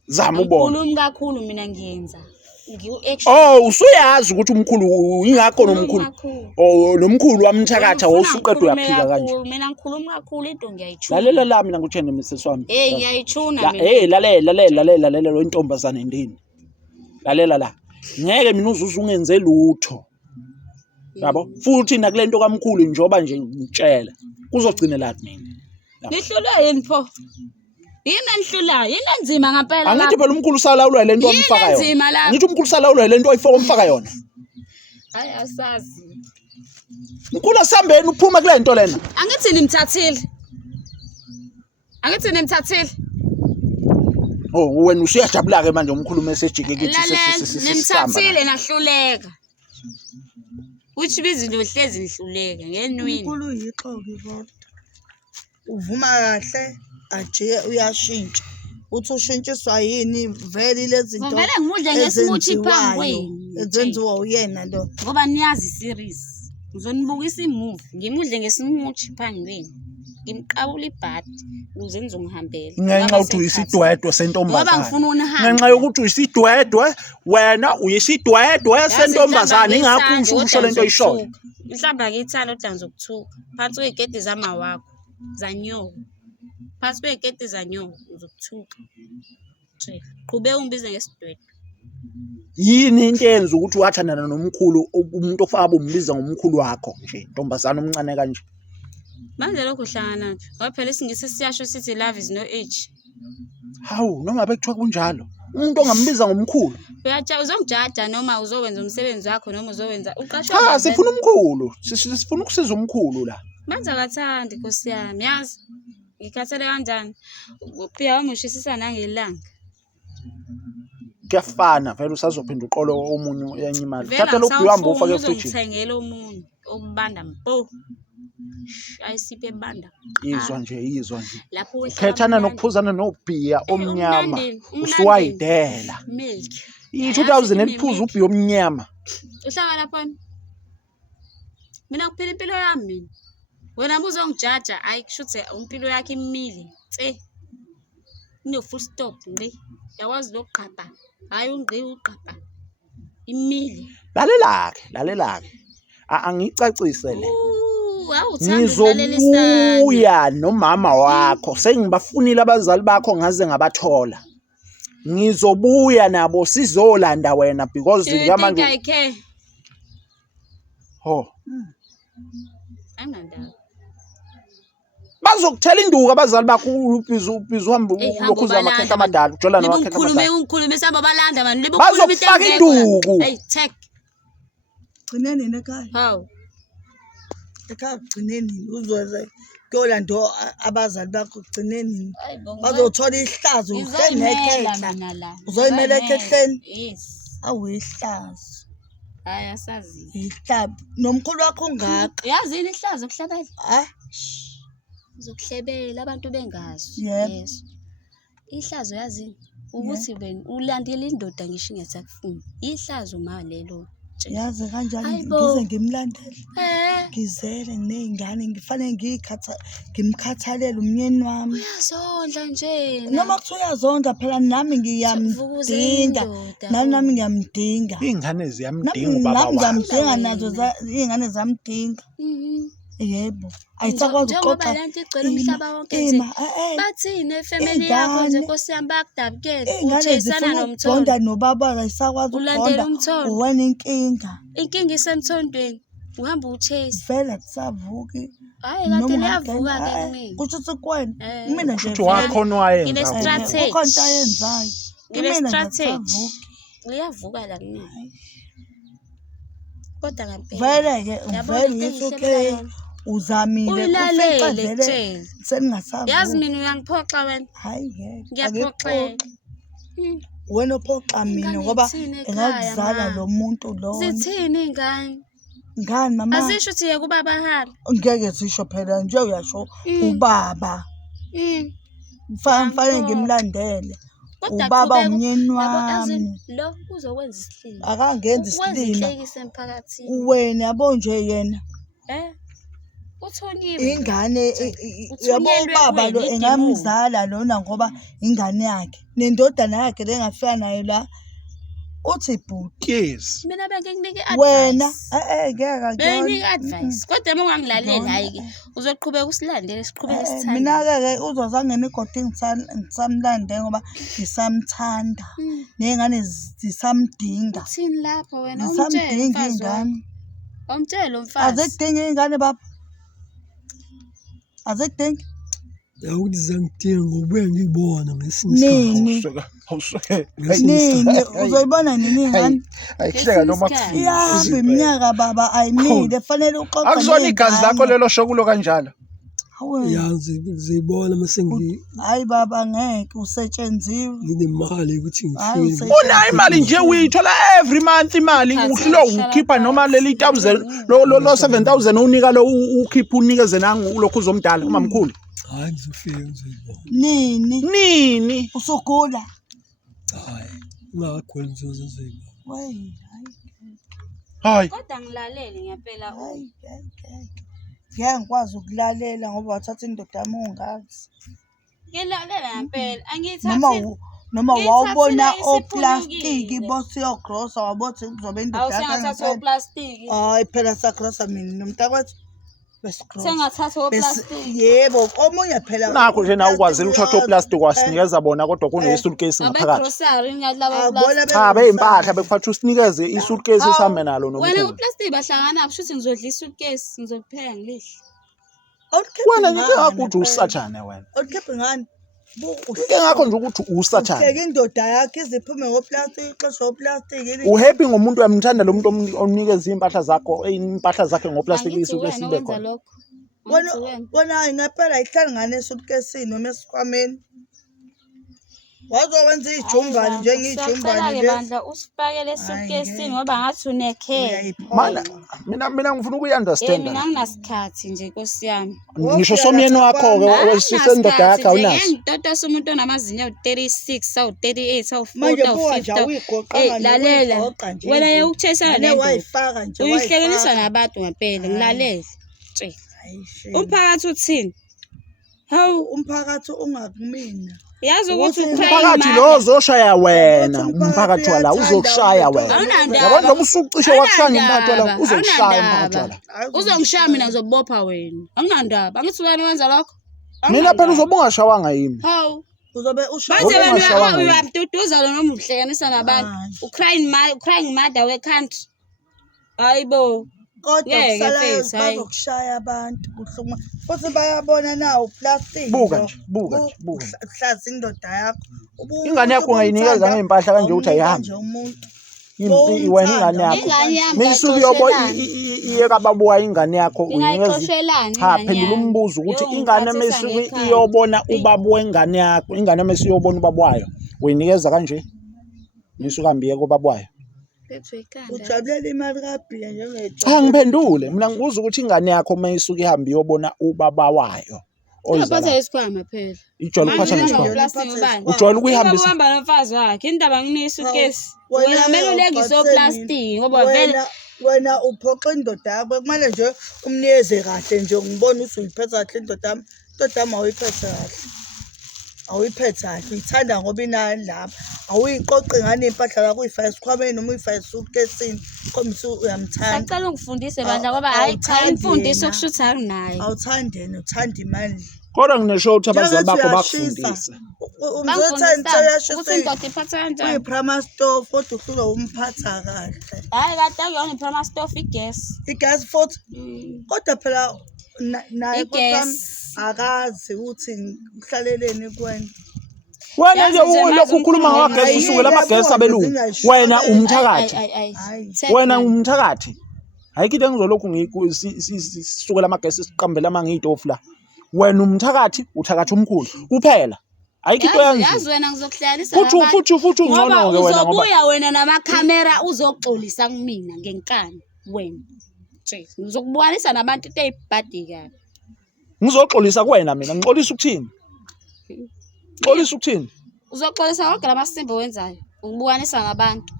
Zama ubone. Ukhuluma kakhulu mina ngiyenza. Oh usuyazi ukuthi umkhulu ingakho nomkhulu. Oh nomkhulu wamthakatha wosuqedwe uyaphika kanje. Mina ngikhuluma kakhulu into ngiyayichuna. Lalela la mina ngikuthene Mrs wami. Hey ngiyayichuna mina. Hey lalela lo intombazane endini. Lalela la. Ngeke mina uzuze ungenze lutho. Yabo? Futhi nakulento kamkhulu njoba nje ngitshela. Kuzogcinela mina. Nihlula yini pho? Yini enhlulayo? Yini enzima ngempela lapha? Angithi phela umkhulu salawulwa lento omfaka yona. Ngithi umkhulu salawulwa lento oyifaka omfaka yona. Hayi asazi. Mkhulu asambeni uphuma kule nto lena. Angithi nimthathile. Oh wena usiyajabula ke manje umkhulu message ke kithi nimthathile nahluleka. Uthi bizinto hlezi nihluleka ngenwini. Umkhulu yixoki kodwa. Uvuma kahle. Aje uyashintsha uthi ushintshiswa yini vele lezi zinto vele ngimudle ngesimuthi phambi kwenu ezenziwa uyena lo ngoba niyazi series ngizonibukisa imovie ngimudle ngesimuthi phambi kwenu ngimqabula ibhadi ukuze nizongihambela ngenxa ukuthi uyisidwedwe sentombazane ngoba ngifuna unihambe ngenxa yokuthi uyisidwedwe wena uyisidwedwe sentombazane ingakho usho lento oyishoyo mhlawumbe akithanda udlanza ukuthuka phansi kwegedi zama wakho zanyoka phansi kwegedi zanyoka uzokuthuka nje qhube ungibize ngesidwedwe yini into yenza ukuthi wathandana nomkhulu umuntu ofaka umbiza ngomkhulu wakho nje ntombazana omncane kanje manje lokho uhlangana nje ngoba phela isingisi siyasho sithi love is no age hawu noma bekuthiwa kunjalo umuntu ongambiza ngomkhulu uyatsha uzongijaja noma uzowenza umsebenzi wakho noma uzowenza uqashwa sifuna umkhulu sifuna ukusiza umkhulu la manje akathandi Nkosi yami yazi ngikhathele kanjani uphiya wamushisisa nangelanga kuyafana vele usazophinda uqolo omunye yenye imali thatha lokhu uhamba ufake efridge ngithengele omunye okubanda mpo ayisiphe ebanda izwa nje lapho ukhethana nokuphuzana nobhiya omnyama usuwayidela milk i2000 eliphuza ubhiya omnyama uhlanga lapha mina kuphila impilo yami wena uzongijaja ayikushuthi impilo yakhe imile no full stop ngi yawazi lokuqhapha hayi ungqi uqhapha imile lalela-ke angicacise le ngizobuya nomama wakho sengibafunile abazali bakho ngaze ngabathola ngizobuya nabo sizolanda wena because ngamanje bazokuthela induku abazali bakho ubhizi uhamba lokhuza amakhekhe amadala ujola namakhekhe amadala ungikhulume samba balanda manje libukhuluma bazofaka induku hey tech gcineni ekhaya hawu ekhaya gcineni uzwe kuyolanda abazali bakho gcineni bazothola ihlazo uzenekhetha uzoyimela ekhehleni yes awihlazo hayi asazi ihlaba nomkhulu wakho ongaka yazini ihlazo okuhlabela ha uzokuhlebela abantu bengazi yes ihlazo yazini ukuthi wena ulandele indoda ngisho ingasakufuni ihlazo ma lelo yazi kanjani ngize ngimlandele ngizele nginezingane ngifanele ngimkhathalele umnyeni wami uyazondla nje noma kuthiwa uyazondla phela nami ngiyamdinga nami ngiyamdinga ingane ziyamdinga ubaba nami ngiyamdinga nazo ingane zamdinga yebo ayisakwazi ukuxoxa umhlaba wonke nje bathini efamily yakho nje Nkosi yami bakudabukela uchesana nomthondo bonda nobaba ayisakwazi ukubonda uwena inkinga isemthondweni uhamba uchase vele kusavuki hayi kade liyavuka ke kimi kusho ukuthi kwena mina nje uthi wakhona wayenza ngine strategy ukhona ayenzayo ngine strategy liyavuka la kimi kodwa ngempela vele ke vele ngisuke uzamile ufiqazele seningasavuki yazi mina uyangiphoxa wena hayi ngiyaphoxeka wena ophoxa mina Ingane ngoba ithini ekhaya, engakuzala ma? lo muntu lona. Zithini iy'ngane? Ngani mama? Azisho ukuthi yeke ubaba hala. Ngeke zisho phela nje uyasho ubaba. Mfanele ngimlandele. Kodwa Ubaba qhubeka, umnyeni yabo, wami. yazini, lo uzokwenza isihlilo. Akangenzi Ukwenza isilima. inhlekisa emphakathini. Wena yabo nje yena. Uthonyiwe. Ingane yabo Uthunyelwe ubaba lo kuwena engamzala lona ngoba ingane yakhe. Nendodana yakhe lengafika nayo la. Uthi bhuti. Yes. Mina bengike nginike Wena advice. ngeke Benginike advice. Kodwa uma ungangilaleli hayi-ke uzoqhubeka usilandele siqhubeke sithanda. mina-ke uzozangena igodi ngisamlande ngoba ngisamthanda ney'ngane zisamdinga Uthini lapho wena? zisamdinga iy'ngane Umtshele umfazi. azikudingi iy'ngane baba azikudingi Ukuthi zangidinga ngokubuye ngiyibona ngesinye nini Awusuke. nini uzoyibona nini iy'ngane Ayihleka noma Ngesinye ihamba iminyaka baba ayimile fanele uxoxe akusona igazi lakho lelo shokulo kanjalo. yazi ngizibona mase hayi baba ngeke usetshenziwe nginemali ukuthi Hayi, ngifike Unayo imali nje uyithola every month imali uhlilo ukhipha noma leli 1000 lo 7000 unika lo ukhipha unikeze nangu lokho uzomdala umamkhulu. hayi ngizofika ngizoyibona Nini? usugula hayi ungakaguli ngizoyibona wey Hayi. Kodwa ngilalele ngempela. ngeke ngikwazi ukulalela ngoba wathatha indoda yami ungazi Ngilalela ngempela. Angithathi. noma Ngithathile wawubona isiphulukile. oplastiki bosiyogrosa wabothi kuzobe indoda Awusengathatha oplastiki. hayi phela sagrosa mina nomntakwethu besigrosa Sengathatha oplastiki. yebo omunye phela Nakho nje na ukwazile uthatha oplastic wasinikeza bona kodwa kunesuitcase ngaphakathi. Abe-grocery ngathi laba Abona plastic. Cha beyimpahla bekuphatha usinikeze isuitcase esame nalo Wena nomkhulu. uplastic bahlangana kusho ukuthi ngizodla isuitcase ngizokupheka ngilihle. Wena ngeke ukuthi usatshane wena. Awukhiphe ngani Into ngakho nje ukuthi usatshane. Hleka indoda yakhe iziphume ngoplastic ixesha oplastic Uhappy ngomuntu uyamthanda lo muntu omnikeza impahla zakhe ngoplastic Angithi isuitcase wena libe wenza khona. lokho. wena Angithi wena. wena ingempela ayihlali ngane esuitcase noma esikhwameni wazokwenza ijumbani njengijumbani Siyacela-ke bandla usifakele esuitcase ngoba ngathi unekhe. Mana mina ngifuna ukuyi-understand. Mina anginasikhathi nje Nkosi yami. Ngisho somyeni wakho ke wesisendoda yakhe awunaso. Ngitotosa umuntu onamazinyo awu-36 awu-38 manje awu-40 buka nje awu-50. awigoqa Lalela wena yewukuthesana le nto wayifaka nje uyihlekeliswa nabantu ngempela ngilalele tshela umphakathi uthini hawu umphakathi ungakumina yazi ukuthi Umphakathi lo uzoshaya wena. Umphakathi wala uzokushaya wena. Yabona noma usucishe wakushaya umphakathi wala uzokushaya umphakathi wala. uzongishaya mina ngizobopha wena anginandaba angithi wena wenza lokho Mina phela uzobe ungashawanga yimi. hawu uzobe ushaya manje wena ungashawanga yini? uyamduduza lo noma uhlekanisa nabantu crying mother we country hayibo kodwa Ngeke, kusalayo mfethu, hhayi. bazokushaya abantu kuhluma futhi bayabona na uplastic Buka nje, buka nje, buka nje. uhlaza indoda yakho Ingane yakho ungayinikeza ngempahla kanje ukuthi ayihambe. umuntu Wena ingane yakho. ingane yami Mayisuke yobo iye kababuya ingane yakho uyinikeza. ngingayixoshelani Cha phendula umbuzo ukuthi ingane mayisuke iyobona ubaba wengane yakho, ingane mayisiyobona ubaba wayo, uyinikeza kanje. Mayisuke hambiye kubaba wayo. ujabulela imali kabhiya njengejwa Cha ngiphendule, mina ngibuza ukuthi ingane yakho mayisuke ihambe iyobona ubaba wayo. Uzaphatha isikhwama phela. Ijwayele ukuphatha nesikhwama. Ujwayele ukuyihambisa. Uhamba nomfazi wakhe indaba nginesuitcase. Wena kumele ulengise oplastic ngoba vele wena uphoxa indoda yakho kumele nje umnikeze kahle nje ngibona ukuthi uyiphetha kahle indoda yami awuyiphethe kahle awuyiphethe kahle uyithanda ngoba inani lapha awuyiqoqi ngane impahla yakho uyifaka esikhwameni noma uyifaka esuitcase khombisa uyamthanda sacela ungifundise bandla ngoba hayi cha imfundiso kushuthi anginayo. awuthandeni uthanda imali Kodwa nginesho ukuthi abazali bakho bakufundisa. Ukuthi indoda iphatha kanjani. Uyi-Prima store kodwa uhlula umphatha kahle Hayi kade akuyona i-Prima stove igas. igas futhi kodwa phela naye Igas. akazi ukuthi uhlaleleni kuwena Wena nje ulokhu ukhuluma ngagesi usukela amagesi abelungu. Wena umthakathi. Wena umthakathi. Hayi kide ngizolokhu ngisukela amagesi siqambela mangitofu la. Wena umthakathi, uthakathi omkhulu kuphela. ayikho into Yazi yanzima wena ngizokuhlanganisa futhi ungcono ke wena ngoba uzobuya wena namakhamera uzoxolisa kumina ngenkani wena. Nje ngizokubukanisa nabantu into ey'bhadikayo. ngizoxolisa kuwena mina ngixolisa ukuthini xolisa ukuthini Uzoxolisa konke lamasimbo wenzayo. Ukubukanisa nabantu.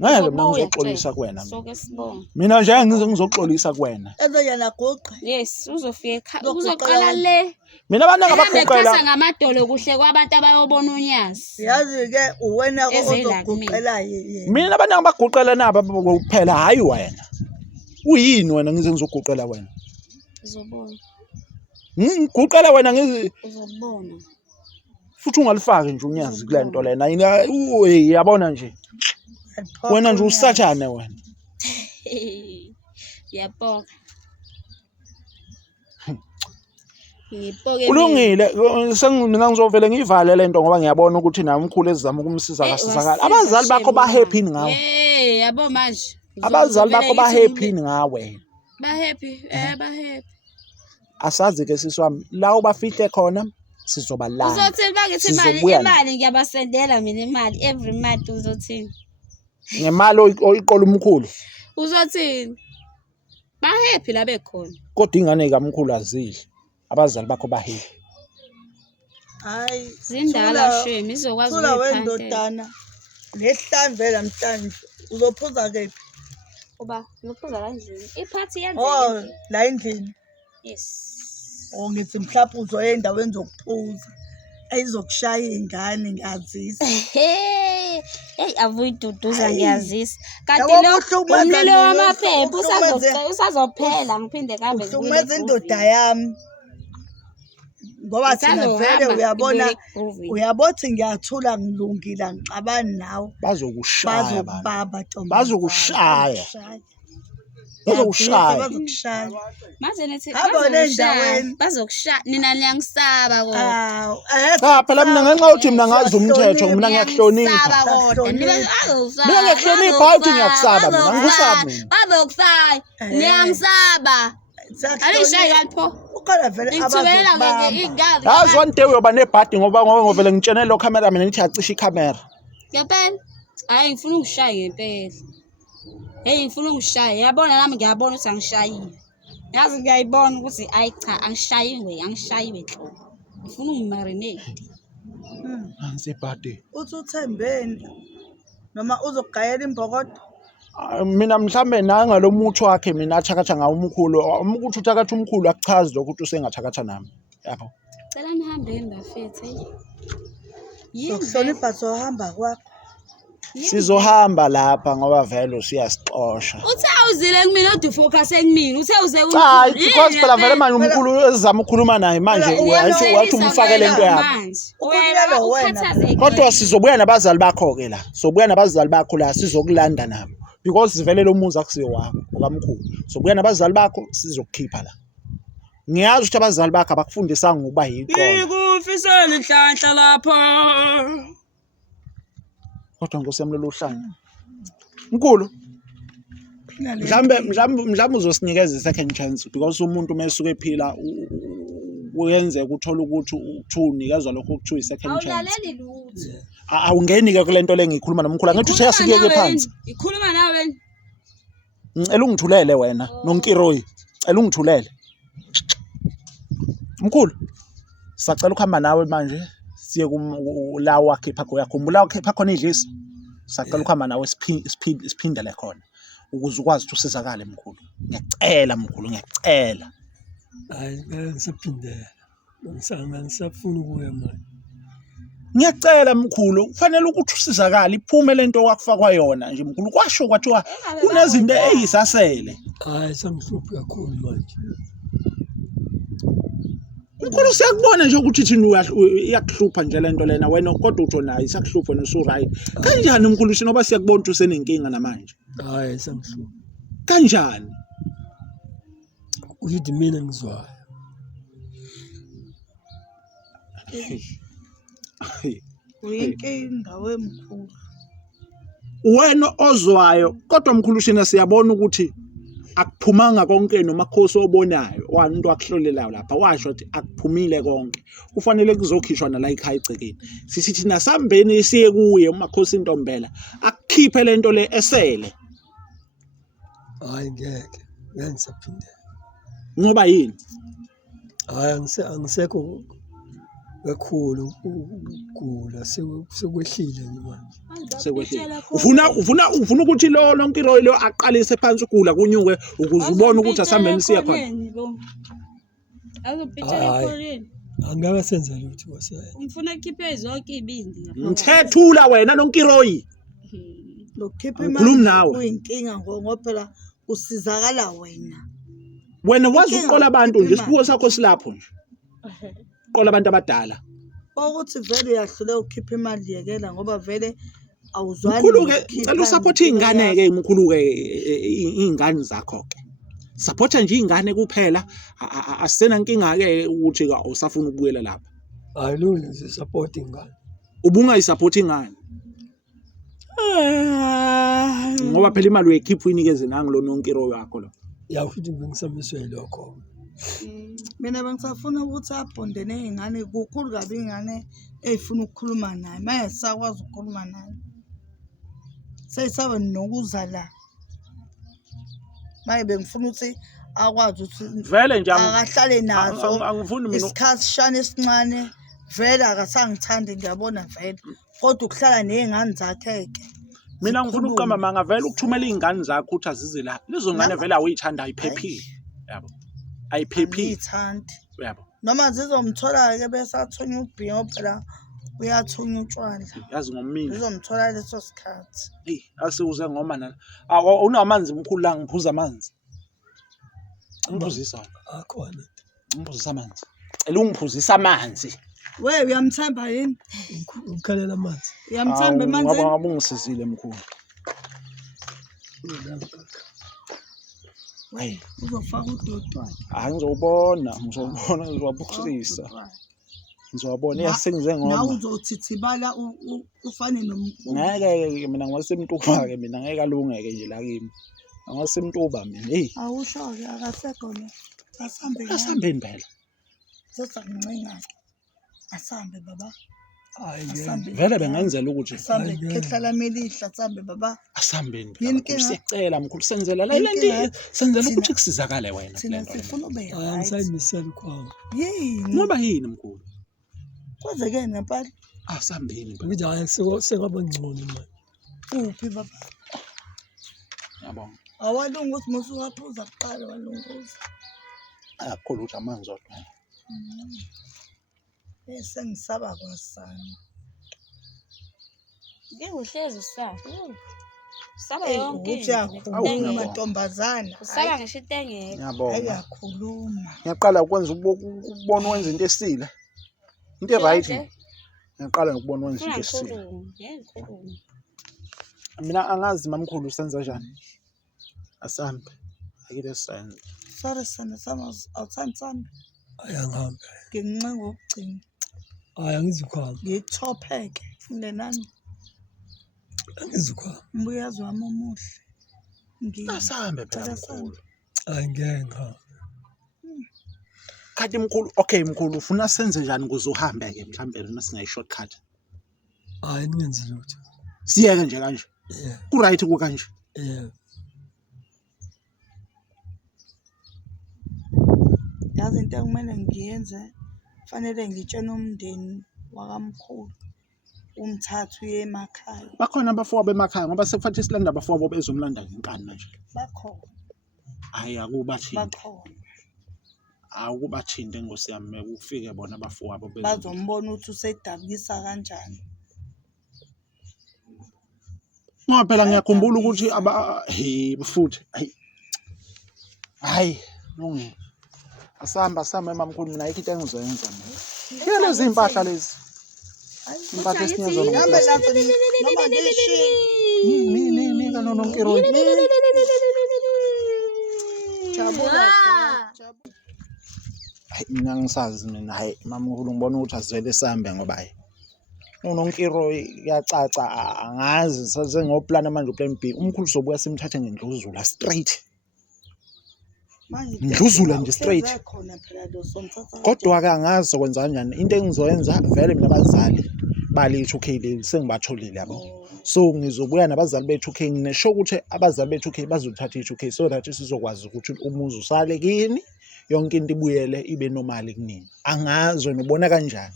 ngeke mina ngizoxolisa kuwena Soke sibonge. mina nje ngizoxolisa kuwena Enze yena guqa. Yes, uzofika ekhaya. Uzoguqela Uzoqala le. mina abantu Ehambe abaguqela ekhasa ngamadolo kuhle kwabantu abayobona unyazi. Yazi-ke uwena Ezela kumina. ozoguqela yena. mina abantu abaguqela nabo kuphela hayi wena uyini wena ngize ngizoguqela wena Uzobona. ngiguqela wena Uzobona. futhi ungalifaki nje unyazi kule nto lena yabona nje wena nje usathane wena Yabonga. Ngipoke kulungile mina ngizovele ngivale lento ngoba ngiyabona ukuthi naye umkhulu ezizama ukumsiza kasizakala abazali bakho ba happy ngawe yabo manje. abazali bakho ba happy ngawe Ba happy, ba happy. asazi ke siswami la ubafihle khona sizobalanda Uzothini bakithi imali ngiyabasendela mina imali every month uzothini? ngemali oyiqola umkhulu Uzothini? Ba happy la bekhona. kodwa ingane kamkhulu azidli abazali bakho ba happy Hayi. Zindala shame izokwazi Thula ukuyiphatha. wendodana. Nesihlanu vela namhlanje. Uzophuza kephi? Uba ngiphuza kanjani? Iphathi Oh, yenzeke. la endlini. Yes. Oh ngithi mhlawumbe uzoya endaweni zokuphuza. Eyizokushaya ingane ngiyazisa. Hey, avuyiduduza Hayi. ngiyazisa. Kanti Yabo lo kuhlukumeza umlilo mina, wamaphepha kuhlukumeza- usazophela ngiphinde kabe Uhlumeza indoda yami. Ngoba thina vele uyabothi ngiyathula ngilungile angixabani nawe. bazokushaya Bazokubaba Ntombi. bazokushaya Bazokushaya. manje nithi Hamba nendaweni. bazokushaya nina niyangisaba kodwa. phela mina ngenxa yokuthi mina ngazi umthetho mina ngiyakuhlonipha Ngiyangisaba kodwa. mina ngiyakuhlonipha hayi ukuthi ngiyakusaba mina angikusabi mina Bazokusaya. Niyangisaba. Alishayi kanti pho. Ukhona vele Ngithubela abazokubamba. ingane. yazi one day uyoba nebhadi ngoba ngovele ngitshene lo camera mina ngithi acisha ikhamera Ngempela. Hayi ngifuna ungishaya ngempela. Hey ngifuna ungishaya. Yabona nami ngiyabona ukuthi angishayile. Yazi ngiyayibona ukuthi ayi cha angishayiwe nhlo. Ngifuna ungimarinate. nansi ibhadi Uthi uthembeni noma uzokugayela imbokodo. mina mhlambe nangalo muthi wakhe mina athakatha ngawo umkhulu ukuthi uthakatha umkhulu akuchazi lokho ukuthi usengathakatha nami yabo Cela nihambeni bafethu. Sokuhlonipha sohamba kwakho. sizohamba lapha ngoba vele usiyasixosha Uthe awuzile kumina odufocus kumina. Uthe uze hayi because phela vele manje umkhulu ezama ukukhuluma naye manje wathi umfakele into yakho Ukhululelo wena. kodwa sizobuya nabazali bakho ke la sobuya nabazali bakho la sizokulanda nabo because vele lo muzi akusiyo wakho okamkhulu sobuya nabazali bakho sizokukhipha la ngiyazi ukuthi abazali bakho abakufundisanga ukuba yiqolo Ngikufisela inhlanhla lapha. kodwa ngosemlelo uhlanga mkhulu mhlambe uzosinikeza i-second chance because umuntu mesuke ephila uyenzeka uthola ukuthi unikezwa lokho okuthiwa i-second chance Awulaleli lutho. awungeni-ke kule nto le ngiyikhuluma nomkhulu angithi useyasikeke phansi Ikhuluma nawe. ngicela ungithulele wena nonkiroyi cela ungithulele mkhulu sacela ukuhamba nawe manje siye la wakhipha khona uyakhumbula wakhipha khona idlisa sacela ukuhamba nawe siphindele khona ukuze ukwazi ukuthi usizakale mkhulu ngiyacela mkhulu ngiyacela Hayi ngisaphindela. Ngisafuna ukuya manje. ngiyacela mkhulu kufanele ukuthi usizakale iphume lento wakufakwa yona nje mkhulu kwasho kwathiwa kunezinto ezisasele Hayi sangihlupha kakhulu manje. mkhulu siyakubona nje ukuthi thina iyakuhlupha nje lento lena wena kodwa utho nayo isakuhlupha nosu-right kanjani mkhulu sinoba siyakubona ukuthi usenenkinga namanje Hayi sangihlupha. kanjani Ukuthi mina ngizwayo. Uyinkinga wemkhulu. wena ozwayo kodwa mkhulu shina siyabona ukuthi akuphumanga konke nomakhosi obonayo wantu akuhlolelayo lapha washo ukuthi akuphumile konke kufanele kuzokhishwa nala ekhaya egcekeni sithi nasambeni siye kuye umakhosi Ntombela akukhiphe lento le esele hayi ngeke ngisaphindela ngoba yini hayi angisekho kakhulu ukugula sekwehlile manje sekwehlile ufuna ukuthi lo Nonkiro lo aqalise phansi ukugula kunyuke ukuze ubone ukuthi asambeni siya khona azobhitshela ekhoneni angeke senze lutho kwasaya ngifuna kukhiphe zonke ibindi ngithethula wena Nonkiroyi lokukhipha Ngikhuluma nawe. kuyinkinga ngoba phela usizakala wena wazi uqola abantu nje isibuko sakho silapho nje qola abantu abadala ukuthi vele uyahlule ukhipha imali yekela ngoba vele awuzwani mkhulu-ke cela usupport iy'ngane-ke mkhulu-ke iy'ngane zakho-ke supporta nje iy'ngane kuphela asisenankinga-ke ukuthi usafuna ukubuyela lapha hayi lungise support ingane ubungayisupport ingane ngoba phela imali uyikhipha uyinikeze nangulo Nonkiro wakho lo yafuthi ngisamiswe lokho mina bengisafuna ukuthi abhonde nezingane kukhulu kabi ingane ezifuna ukukhuluma naye manje sakwazi ukukhuluma naye seyisaba nokuza la manje bengifuna ukuthi akwazi ukuthi vele nje akahlale nazo angifuni mina isikhathi shana esincane vele akasangithandi ngiyabona vele kodwa ukuhlala nezingane zakhe-ke mina ngifuna ukuqamba manga vele ukuthumela iy'ngane zakho ukuthi azize la lezo ngane vele awuyithanda ayiphephile yabo ayiphephile ngiyithandi yabo noma zizomthola-ke bese athunya ubhingo phela uyathunya utshwala yazi ngomina zizomthola leso sikhathi hey asiuze ngoma unamanzi mkhulu la ngiphuza amanzi ngiphuzisa akhona ngiphuzisa amanzi elungiphuzisa amanzi we uyamthemba yini ukhalela amanzi uyamthemba emanzini ngabe ungisizile mkhulu hey uzofaka udodo wakhe hayi ngizobona ngizobona yasengize ngoma nawe uzothithibala ufane nomkhulu ngeke mina ngwasemntuba-ke mina ngeke alunge-ke nje la kimi ngwasemntuba mina hey awusho-ke akasekho lo asambeni phela sesamncinga-ke asambe baba vele bengenzela ukuthi asambe khehla lami elihle asambe baba asambeni Yini phela inkinga? siyacela mkhulu senzela la lento senzela ukuthi kusizakale wena thina lento le. sifuna ube hayi right ngisayimisela ukhwama yini ngoba yini mkhulu kwenzeke ngempela asambeni phela ukuthi hayi sekaba ngcono manje uphi baba yabona awalunga ukuthi musukaphuza kuqala walunguza akakhulu ukuthi amanzi odwa bese ngisaba kwasana ngeke uhlezi usaba usaba ukuthi yonke uyakhuluma mantombazana usaba ngisho itengeke ngiyabona ayakhuluma ngiyaqala ukwenza ukubona wenza into esile into right ngiyaqala ngokubona wenza into esile ngikhuluma mina angazi mamkhulu senza njani asambe akile senze sorry sana sama awuthandi sami hayi angihambe ngincenga ukugcina hayi angizukhwama ngikuchopheke funde nami angizukhwama mbuyazi wami omuhle asambe phela Ngicela mkhulu hayi ngeke ngihambe kanti mkhulu okay mkhulu ufuna senze njani ukuze uhambe-ke mhlawumbe rina singayi-shortcut hayi ningenzi lutho siyeke nje kanje yeah ku-right kukanje yeah yazi into ekumele ngiyenze fanele ngitshene umndeni wakamkhulu umthathu uye emakhaya bakhona abafowabo emakhaya ngoba sekufanele isilanda abafowabo bezomlanda ngenkani manje bakhona hhayi akubathinte bakhona akubathinte nkosi yami kufike bona abafowabo bazombona ukuthi usedabukisa kanjani ngoba phela ngiyakhumbula ukuthi futhi hayi lungile asamba mamkhulu mina ayikho into engizoyenza mina ke lezi iy'mpahla lezi impahla esinyezwa Ngihambe nazo noma ngishiye nika noNonkiroyi jabula hayi mina ngisazi mina hayi mamkhulu ngibona ukuthi asivele sambe ngoba hayi uNonkiroyi kuyacaca angazi sengoplana manje uplan B umkhulu sobuya simthathe ngendluzula straight Manje Ngidluzula nje straight. uhleze khona phela lo somthatha. Kodwa-ke angazi zokwenza kanjani into engizoyenza vele mina abazali bali 2K leli sengibatholile yabo. So ngizobuya nabazali be-2K nginesho ukuthi abazali be-2K bazothatha i-2K so that sizokwazi ukuthi umuzi usale kini yonke into ibuyele ibe normal kunini. Angazi wena ubona kanjani?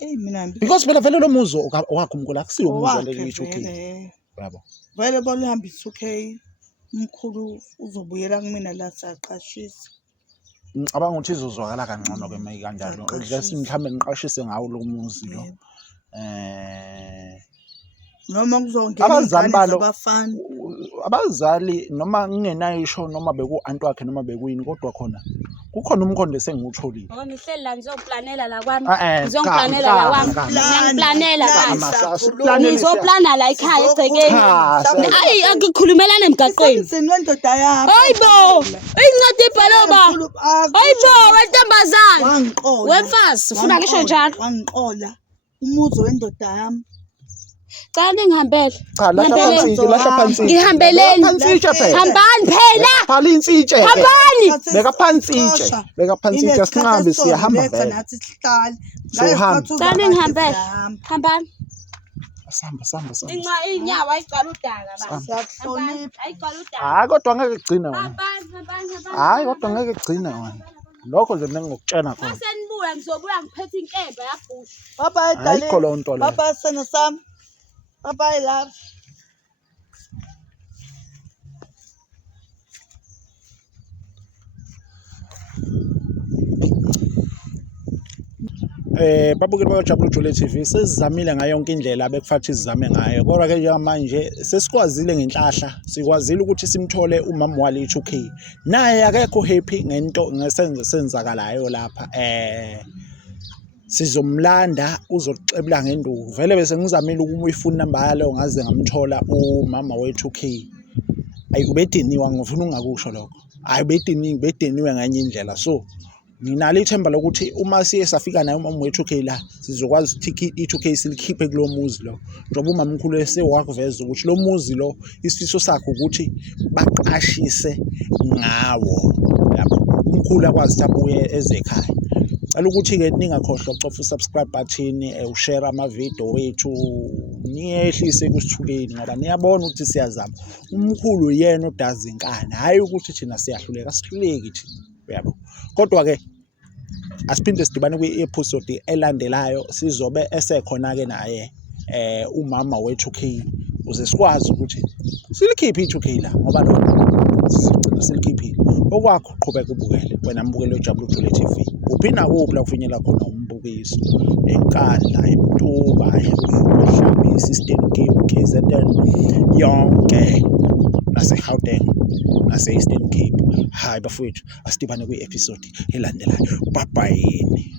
Mina Because phela vele lo muzi wakho umkhulu akusiwo umuzi wale i-2K. Yabo. Vele bolihamba i-2K umkhulu uzobuyela kumina la saqashisa. Ngicabanga ukuthi izozwakala kangcono ke mayi kanjalo. Just mhlambe ngiqashise ngawo lo muzi lo. Noma kuzongena izingane zabafana. Abazali noma ngingenayo isho noma beku anti wakhe noma bekuyini kodwa khona kukhona umkhondo esengutholile. Ngoba ngihleli la ngizoplanela la kwami. Ngizoplanela la kwami. Ngiyangiplanela kahle. Ngizoplana la ekhaya egcekeni. Ayi akukhulumelane emgaqweni. Sinwendoda yakho. Hayibo! Incwadi ibhaloba. Hayibo wentombazana. Wangiqola. Wemfazi ufuna ngisho njalo. Wangiqola. Umuzi wendoda yami. Cha ningihambele. Cha lahla phansi. Ngihambeleni. Hambani phela. Phala insitshe. Hambani. Beka phansi itshe. Beka phansi itshe singhambe siyahamba vele. Nathi sihlali. Cha ningihambele. Hambani. Samba. Inyawo ayigcwala udaka baba. Siyakuhlonipha. Ayigcwala udaka. Hayi kodwa ngeke kugcina wena. Hambani. Hayi kodwa ngeke kugcina wena. Lokho nje ngokutshena khona. Senibuya ngizobuya ngiphethe inkemba yabhusha. Bye darling. Ayikho lo nto le. Bye sena sami. Bye love. Babukeli bakwaJabula Jule TV sesizamile ngayo yonke indlela bekufanele sizame ngayo kodwa ke njengamanje sesikwazile ngenhlahla sikwazile ukuthi simthole umama wali 2K naye akekho happy ngento ngesenzakalayo lapha sizomlanda uzoxebula ngenduku vele bese ngizamile ukuyifuna number yalo ngaze ngamthola umama we2K ayi ubediniwa ngifuna ungakusho lokho ayi bediniwe nganye indlela so nginalo ithemba lokuthi uma siye safika naye umama we2K la sizokwazi ukuthi i2K silikhiphe kulo muzi lo njengoba umama omkhulu esewakuveza ukuthi lo muzi lo isifiso sakhe ukuthi baqashise ngawo yabo umkhulu akwazi abuye ezekhaya cela ukuthi ke ningakhohlwa ukucofa usubscribe button ushare ama video wethu niyehlise kusithukeni ngoba niyabona ukuthi siyazama umkhulu yena odazi inkani hayi ukuthi thina siyahluleka sihluleki thina yabo kodwa ke asiphinde sidibane kwi-episode elandelayo sizobe esekhona ke naye umama we2K uze sikwazi ukuthi silikhiphe i2K la ngoba lokho sizogcina silikhiphile okwakho qhubeka ubukele wena mbukeli weJabula Jule TV uphina kuphi la kufinyela khona umbukiso enkandla eMtuba eMhlabisi Eastern Cape KZN yonke nase-Gauteng nase-Eastern Cape hayi bafowethu asidibane kwi-episode elandelayo bye bye.